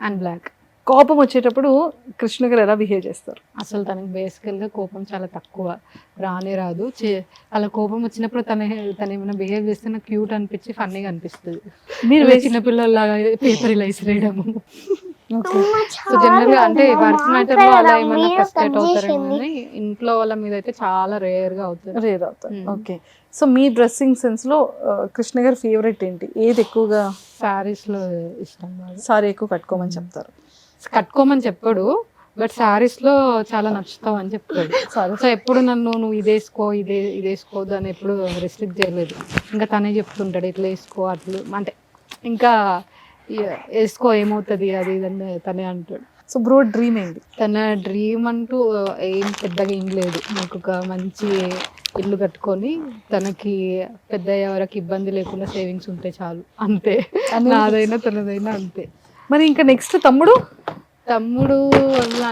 and black. కోపం వచ్చేటప్పుడు కృష్ణ గారు ఎలా బిహేవ్ చేస్తారు? అసలు తనకి బేసికల్ గా కోపం చాలా తక్కువ, రానే రాదు. అలా కోపం వచ్చినప్పుడు తన ఏమైనా బిహేవ్ చేస్తే నాకు క్యూట్ అనిపించి ఫన్నీగా అనిపిస్తుంది. మీరు చిన్నపిల్లలాగా పేపర్ ఇలా ఇసిరేయడము. సో జనరల్ గా అంటే వర్క్ మ్యాటర్ లో అలా ఏమైనా ఫ్రస్ట్రేట్ అవుతారేమో కానీ ఇంట్లో వాళ్ళ మీద అయితే చాలా రేర్ అవుతుంది. ఓకే. సో మీ డ్రెస్సింగ్ సెన్స్ లో కృష్ణ గారి ఫేవరెట్ ఏంటి? ఏది ఎక్కువగా? శారీస్ లో ఇష్టం. సారీ ఎక్కువ కట్టుకోమని చెప్తారు. కట్టుకోమని చెప్పాడు, బట్ శారీస్ లో చాలా నచ్చుతావు అని చెప్తాడు. సో ఎప్పుడు నువ్వు ఇది వేసుకో దాన్ని ఎప్పుడు రెస్ట్రిక్ట్ చేయలేదు. ఇంకా తనే చెప్తుంటాడు ఇట్లా వేసుకో అట్లు, అంటే ఇంకా వేసుకో ఏమవుతుంది అది ఇదని తనే అంటాడు. సో బ్రో డ్రీమ్ ఏంటి? తన డ్రీమ్ అంటూ ఏం పెద్దగా ఏం లేదు. నాకు ఒక మంచి ఇల్లు కట్టుకొని తనకి పెద్ద ఎవరికి ఇబ్బంది లేకుండా సేవింగ్స్ ఉంటే చాలు, అంతే. నాదైనా తనదైనా అంతే. మరి ఇంకా నెక్స్ట్ తమ్ముడు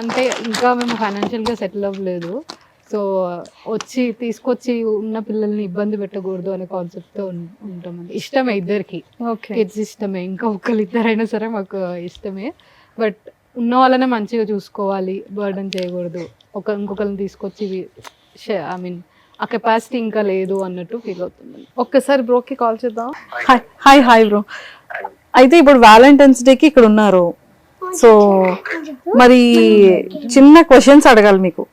అంటే ఇంకా మేము ఫైనాన్షియల్ గా సెటిల్ అవ్వలేదు. సో తీసుకొచ్చి ఉన్న పిల్లల్ని ఇబ్బంది పెట్టకూడదు అనే కాన్సెప్ట్ తో ఉంటామండి. ఇష్టమే ఇద్దరికి, ఓకే కిడ్స్ ఇష్టమే, ఇంకా ఇద్దరైనా సరే మాకు ఇష్టమే. బట్ ఉన్న వాళ్ళనే మంచిగా చూసుకోవాలి, బర్డన్ చేయకూడదు. ఇంకొకరిని తీసుకొచ్చి ఐ మీన్ ఆ కెపాసిటీ ఇంకా లేదు అన్నట్టు ఫీల్ అవుతుంది. ఒక్కసారి బ్రోకి కాల్ చేద్దాం. Hi hi bro. అయితే ఇప్పుడు వ్యాలంటైన్స్ డేకి ఇక్కడ ఉన్నారు. సో మరి చిన్న క్వశ్చన్స్ అడగాలి మీకు.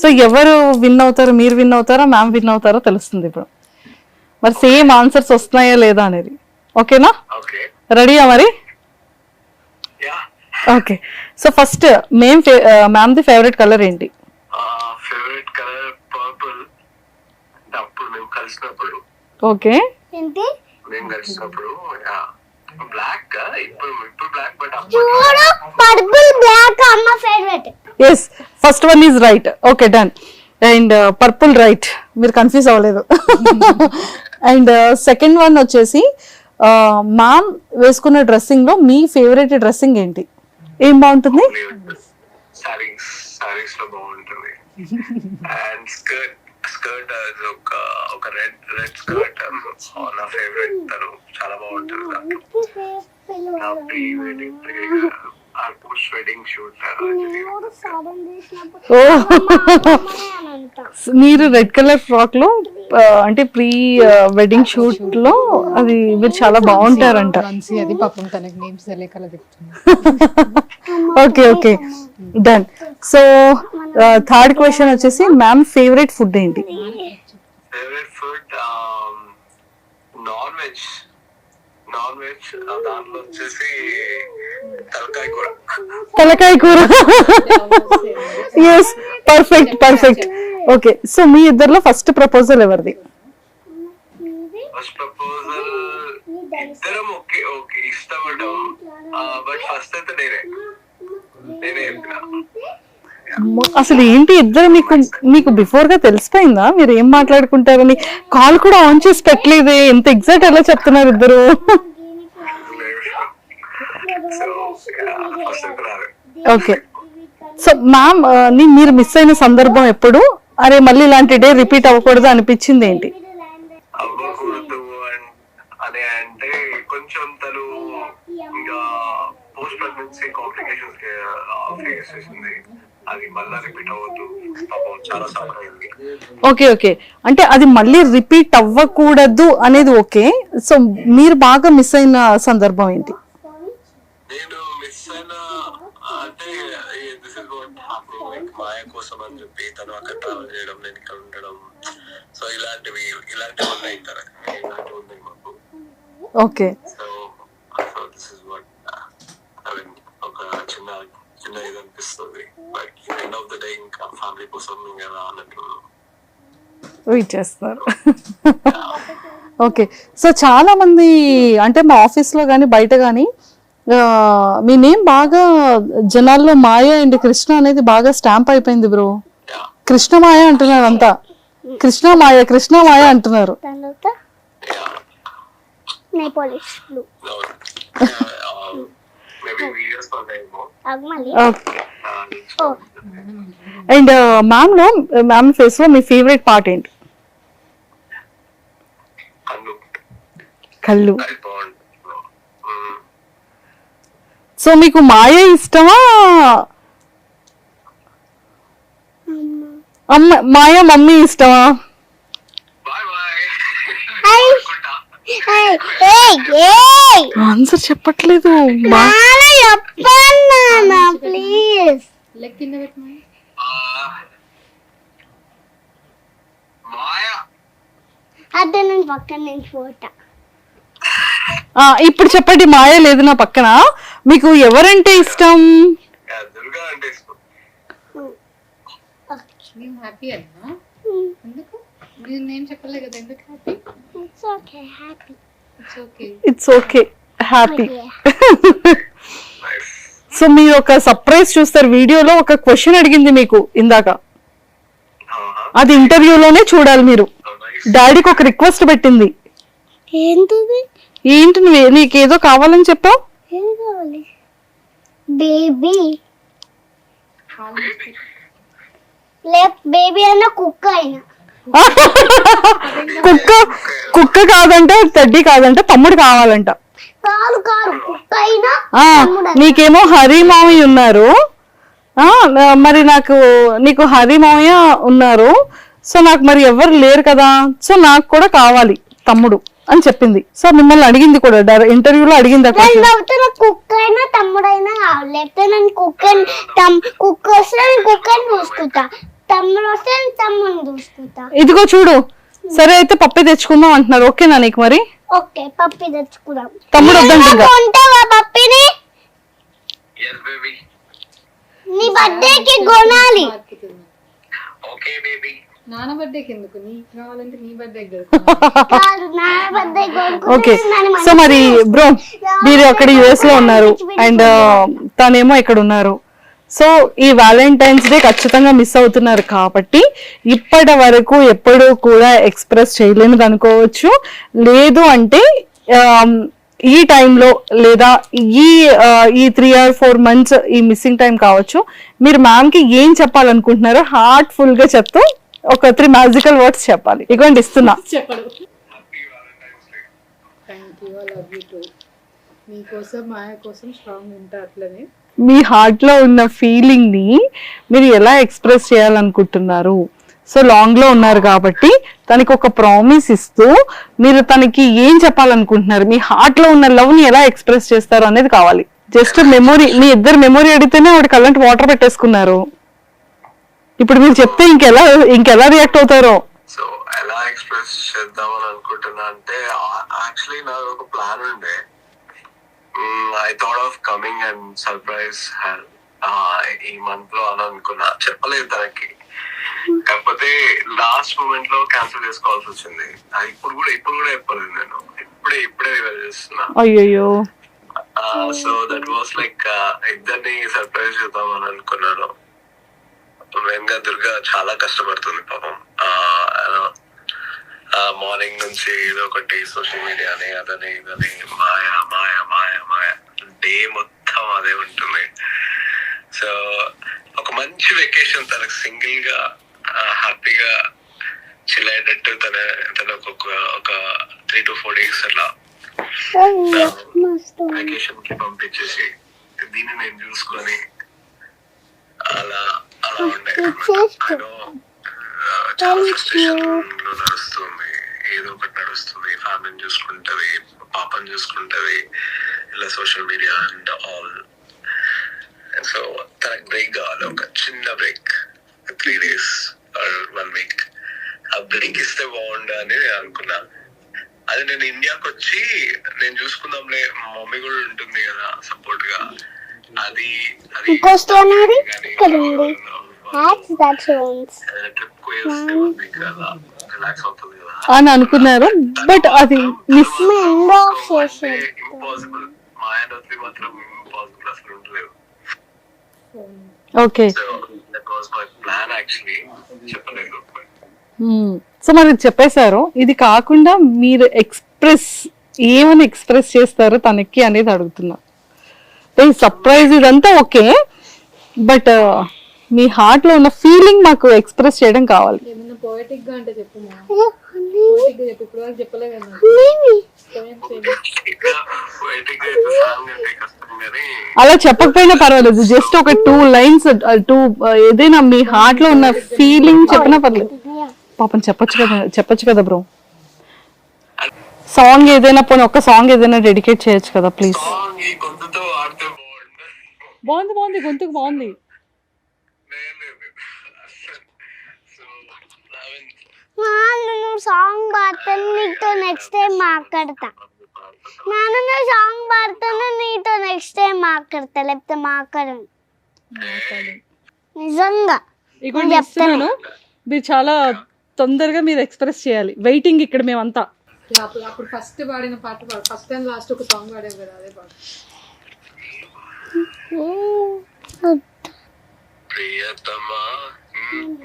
సో ఎవరు విన్ అవుతారో, మీరు విన్ అవుతారా మ్యామ్ విన్ అవుతారో తెలుస్తుంది ఇప్పుడు. మరి సేమ్ ఆన్సర్స్ వస్తున్నాయా లేదా అనేది. ఓకేనా? రెడీయా మరి? Okay. So first ma'am the favourite colour ఏంటి? Favourite colour purple. అప్పుడు మేము కలిసినప్పుడు, ఓకే ఏంటి మేము కలిసినప్పుడు బ్లాక్. ఇప్పుడు బ్లాక్, బట్ చూడు పర్పుల్ బ్లాక్ అమ్మ favourite. Yes, first one is right. Okay, done. And purple right, మీరు కన్ఫ్యూజ్ అవ్వలేదు. అండ్ సెకండ్ వన్ వచ్చేసి మ్యామ్ వేసుకున్న డ్రెస్సింగ్ లో మీ ఫేవరెట్ డ్రెస్సింగ్ ఏంటి? ఏం బాగుంటుంది? సారీస్ లో బాగుంటుంది. అండ్ స్కర్ట్ ఒక రెడ్ స్కర్ట్ నా ఫేవరెట్. తను చాలా బాగుంటుంది. నా pre wedding post wedding shoot మీరు రెడ్ కలర్ ఫ్రాక్ లో అంటే ప్రీ వెడ్డింగ్ షూట్ లో అది మీరు చాలా బాగుంటారంట. అది పాపం తనకి నేమ్స్ తెలియకలా చెప్తుంది. Okay okay, done. So third question వచ్చేసి మ్యామ్ ఫేవరెట్ ఫుడ్ ఏంటి? Favourite food non veg. దాంట్లో వచ్చేసి తలకాయ కూర. Yes, perfect. ఓకే, సో మీ ఇద్దరిలో ఫస్ట్ ప్రపోజల్ ఎవరిది? ఫస్ట్ ప్రపోజల్ ఇద్దరం ఓకే ఇష్టపడ్డాం. బట్ ఫస్ట్ అయితే నేనే చెప్పిన. అసలు ఏంటి ఇద్దరు మీకు బిఫోర్ గా తెలిసిపోయిందా మీరు ఏం మాట్లాడుకుంటారని? కాల్ కూడా ఆన్ చేసి పెట్టలేదే, ఎంత ఎగ్జాక్ట్ ఎలా చెప్తున్నారు ఇద్దరు. ఓకే, సో మ్యామ్ మీరు మిస్ అయిన సందర్భం ఎప్పుడు? అరే మళ్ళీ ఇలాంటి డే రిపీట్ అవ్వకూడదు అనిపించింది ఏంటి? అవ్వకూడదు అని అంటే కొంచెం తను ఇంకా పోస్ట్ ప్రెగ్నెన్సీ కాంప్లికేషన్స్ ఫేస్ చేసింది. అది మళ్ళీ రిపీట్ అవ్వద్దు, చాలా సఫర్ అయింది. ఓకే, అంటే అది మళ్ళీ రిపీట్ అవ్వకూడదు అనేది ఓకే. సో మీరు బాగా మిస్ అయిన సందర్భం ఏంటి? నేను మిస్ అయిన అంటే దిస్ ఇస్ వాట్ హ్యాపెనింగ్. మాయ కోసం అని చెప్పి తను అక్కడ ట్రావెల్ చేయడం, నేను ఇక్కడ ఉండడం. సో ఇలాంటివి ఉన్నాయి మాకు. Okay, so this is what I mean ఒక చిన్న ఇది అనిపిస్తుంది. But end of the day ఇంకా ఫ్యామిలీ కోసం కదా అన్నట్టు వెయిట్ చేస్తారు. ఓకే, సో చాలా మంది అంటే మా ఆఫీస్ లో కానీ బయట కానీ మీ నేమ్ బాగా జనాల్లో మాయ అండ్ కృష్ణ అనేది బాగా స్టాంప్ అయిపోయింది బ్రో. కృష్ణ మాయ అంటున్నారు అంతా, కృష్ణ మాయ అంటున్నారు. అండ్ మ్యామ్ ఫేస్ లో మీ ఫేవరెట్ పార్ట్ ఏంటి? కళ్ళు. సో మీకు మాయ ఇష్టమా? మాయ మమ్మీ ఇష్టమా? ఆన్సర్ చెప్పట్లేదు. ప్లీజ్ అదే నేను పక్కన నుంచి పోతా. ఇప్పుడు చెప్పండి, మాయ లేదు నా పక్కన. మీకు ఎవరంటే ఇష్టం? దుర్గా అంటే ఇష్టం. హ్యాపీ అన్నా ఎందుకు మీరు నేమ్ చెప్పలే కదా, ఎందుకు happy? It's okay happy. So మీరు ఒక సర్ప్రైజ్ చూస్తారు వీడియోలో. ఒక క్వశ్చన్ అడిగింది మీకు ఇందాక, అది ఇంటర్వ్యూలోనే చూడాలి మీరు. డాడీకి ఒక రిక్వెస్ట్ పెట్టింది. ఏంటి నీకేదో కావాలని చెప్పావు? బేబీ బేబీ అయినా కుక్క అయినా కుక్క కుక్క కాదంట, టెడ్డీ కాదంట, తమ్ముడు కావాలంట. కాదు కుక్క అయినా ఆ నీకేమో హరి మామయ్య ఉన్నారు, మరి నీకు హరి మామయ్య ఉన్నారు, సో నాకు మరి ఎవరు లేరు కదా, సో నాకు కూడా కావాలి తమ్ముడు అని చెప్పింది. సో మిమ్మల్ని అడిగింది కూడా, ఇంటర్వ్యూలో అడిగింది. కుక్క అయినా తమ్ముడైనా కావాలి, లేకపోతే నేను కుక్క వస్తే నేను కుక్కని చూసుకుంటా, తమ్ముడు వస్తే నేను తమ్ముడిని చూసుకుంటా. ఇదిగో చూడు, సరే అయితే పప్పి తెచ్చుకుందాం అంటున్నారు, ఓకేనా నీకు? మరి ఓకే పప్పి తెచ్చుకుందాం. తమ్ముడు వద్దంటే కొంటావా పప్పిని? నీ బర్త్డేకి కొనాలి. Okay baby. నాన్న బర్త్డేకి ఎందుకు? నీకు కావాలంటే నీ బర్త్డేకి కాదు నా బర్త్డే ఓకే. సో మరి బ్రో, మీరు అక్కడ యుఎస్ లో ఉన్నారు అండ్ తనేమో ఇక్కడ ఉన్నారు, సో ఈ వ్యాలంటైన్స్ డే ఖచ్చితంగా మిస్ అవుతున్నారు కాబట్టి ఇప్పటి వరకు ఎప్పుడూ కూడా ఎక్స్ప్రెస్ చేయలేనిది అనుకోవచ్చు. లేదు అంటే ఈ టైంలో లేదా ఈ 3 or 4 months ఈ మిస్సింగ్ టైం కావచ్చు, మీరు మ్యామ్ కి ఏం చెప్పాలనుకుంటున్నారో హార్ట్ఫుల్ గా చెప్తూ ఒక 3 మ్యాజికల్ వర్డ్స్ చెప్పాలి. ఇటువంటి ఇస్తున్నా. చెప్పడు. Thank you, I love you two. మీకోసం మాయ కోసం స్ట్రాంగ్ ఉంటా. అట్లనే మీ హార్ట్ లో ఉన్న ఫీలింగ్ ని మీరు ఎలా ఎక్స్ప్రెస్ చేయాలనుకుంటున్నారు? సో లాంగ్ లో ఉన్నారు కాబట్టి తనకి ఒక ప్రామిస్ ఇస్తూ మీరు తనకి ఏం చెప్పాలనుకుంటున్నారు, మీ హార్ట్ లో ఉన్న లవ్ ని ఎలా ఎక్స్ప్రెస్ చేస్తారు అనేది కావాలి. జస్ట్ మెమొరీ, మీ ఇద్దరు మెమొరీ అడిగితేనే వాడికి అలాంటి వాటర్ పెట్టేసుకున్నారు. ఇప్పుడు మీరు చెప్తే ఇంకెలా రియాక్ట్ అవుతారో. సో ఎలా ఎక్స్ప్రెస్ చేద్దామని అనుకుంటున్నా అంటే, యాక్చువల్లీ నాకు ఒక ప్లాన్ ఉండే. I thought of coming and surprise ఈ మంత్ లో అని అనుకున్నా, చెప్పలేదు తనకి. కాకపోతే లాస్ట్ మూమెంట్ లో క్యాన్సిల్ చేసుకోవాల్సి వచ్చింది. ఇప్పుడు కూడా చెప్పలేదు నేను, ఇప్పుడే రివైజ్ చేస్తున్నా. అయ్యో. సో దట్ వాస్ లైక్ ఇద్దరిని సర్ప్రైజ్ చేద్దామని అనుకున్నాను. మెయిన్ గా దుర్గా చాలా కష్టపడుతుంది పాపం. మార్నింగ్ నుంచి ఏదో ఒకటి సోషల్ మీడియాని అదని ఇదని మాయ మాయ మాయ మాయ డే మొత్తం అదే ఉంటుంది. సో ఒక మంచి వెకేషన్ తనకు సింగిల్ గా హ్యాపీగా చిల్ అయ్యేటట్టు తనకు ఒక 3 to 4 days అట్లా వెకేషన్ కి పంపించేసి దీన్ని నేను చూసుకొని అలా ఉండే. చాలా ఫ్రస్ట్రేషన్ లో నడుస్తుంది, ఏదో ఒకటి నడుస్తుంది. ఫ్యామిలీని చూసుకుంటది, పాపని చూసుకుంటది, ఇలా social media and all. So తనకు బ్రేక్ కావాలి, ఒక చిన్న బ్రేక్, 3 days or 1 week. ఆ బ్రేక్ ఇస్తే బాగుండు అని నేను అనుకున్నా. అది నేను ఇండియాకి వచ్చి నేను చూసుకుందాంలే, మా మమ్మీ కూడా ఉంటుంది కదా సపోర్ట్ గా, అది రిలాక్స్ అవుతుంది కదా అని అనుకున్నారు. బట్ అది మిస్ ఇంపాసిబుల్. మా ఆయన మాత్రం ఇంపాసిబుల్ అసలు ఉండలేదు. Okay. So that was my plan actually, చెప్పలేదు. సో మరి చెప్పేశారు. ఇది కాకుండా మీరు ఏమని ఎక్స్ప్రెస్ చేస్తారు తనకి అనేది అడుగుతున్నా. సర్ప్రైజ్ ఇదంతా ఓకే, బట్ మీ హార్ట్ లో ఉన్న ఫీలింగ్ మాకు ఎక్స్ప్రెస్ చేయడం కావాలి. ఏమన్నా పోయటిక్ గా అంటే చెప్పు. పోయటిక్ గా చెప్పు, ఇప్పుడు చెప్పలే కదా. అలా చెప్పకపోయినా పర్వాలేదు, జస్ట్ ఒక 2 lines ఏదైనా మీ హార్ట్ లో ఉన్న ఫీలింగ్ చెప్పినా పర్లేదు. పాపం చెప్పొచ్చు కదా బ్రో. సాంగ్ ఏదైనా పోనీ ఒక్క సాంగ్ ఏదైనా డెడికేట్ చేయొచ్చు కదా ప్లీజ్. బాగుంది, గొంతుకు బాగుంది. నువ్వు సాంగ్ పాడుతాను, నీతో నెక్స్ట్ టైం మాట్లాడతా. నువ్వు సాంగ్ పాడుతాను, నీతో నెక్స్ట్ టైం మాట్లాడతా, లేకపోతే మాట్లాడను. నిజంగా చెప్తాను. మీరు చాలా తొందరగా మీరు ఎక్స్ప్రెస్ చేయాలి. వెయిటింగ్ ఇక్కడ మేమంతా. అప్పుడు ఫస్ట్ పాడిన పాట పాడు. ఫస్ట్ అండ్ లాస్ట్ ఒక సాంగ్ పాడాం కదా, అదే పాడు. ప్రియతమా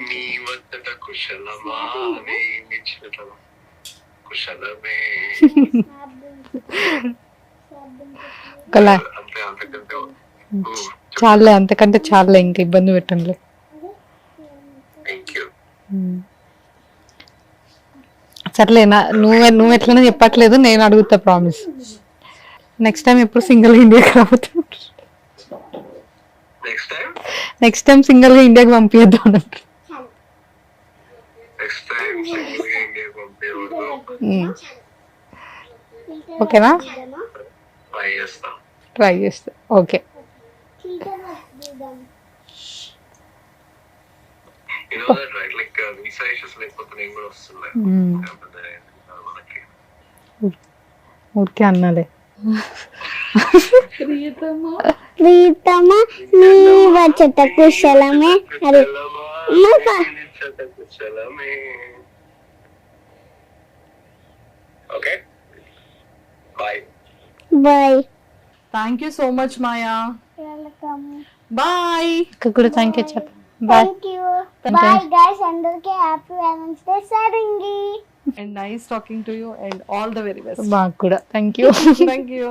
నీ వద్దట కుశలమా నీ నిశ్చలమా కుశలమే. చాలే, అంతకంటే చాలే, ఇంకా ఇబ్బంది పెట్టండి. సర్లే నువ్వు ఎట్లనే చెప్పట్లేదు, నేను అడుగుతా ప్రామిస్. నెక్స్ట్ టైం ఎప్పుడు సింగిల్ ఇండియాకి రాబోతున్నా. నెక్స్ట్ టైం సింగిల్ గా ఇండియాకి పంపించద్దు అన్నట్టు. ఓకేనా? ట్రై చేస్తా. ఓకే. ఊరికే అన్నాలే. ప్రీతమ నీ వచ్చట కుశలమే. అరే okay bye. Bye. Thank you so much Maya. Welcome. Bye. ఇక్కడ కూడా థ్యాంక్ యూ చెప్పు. Bye. Thank you. Bye guys, అందరికీ హ్యాపీ వ్యాలెంటైన్స్ డే సరింగి. And nice talking to you and all the very best. మాకు కూడా థ్యాంక్ యూ. Thank you.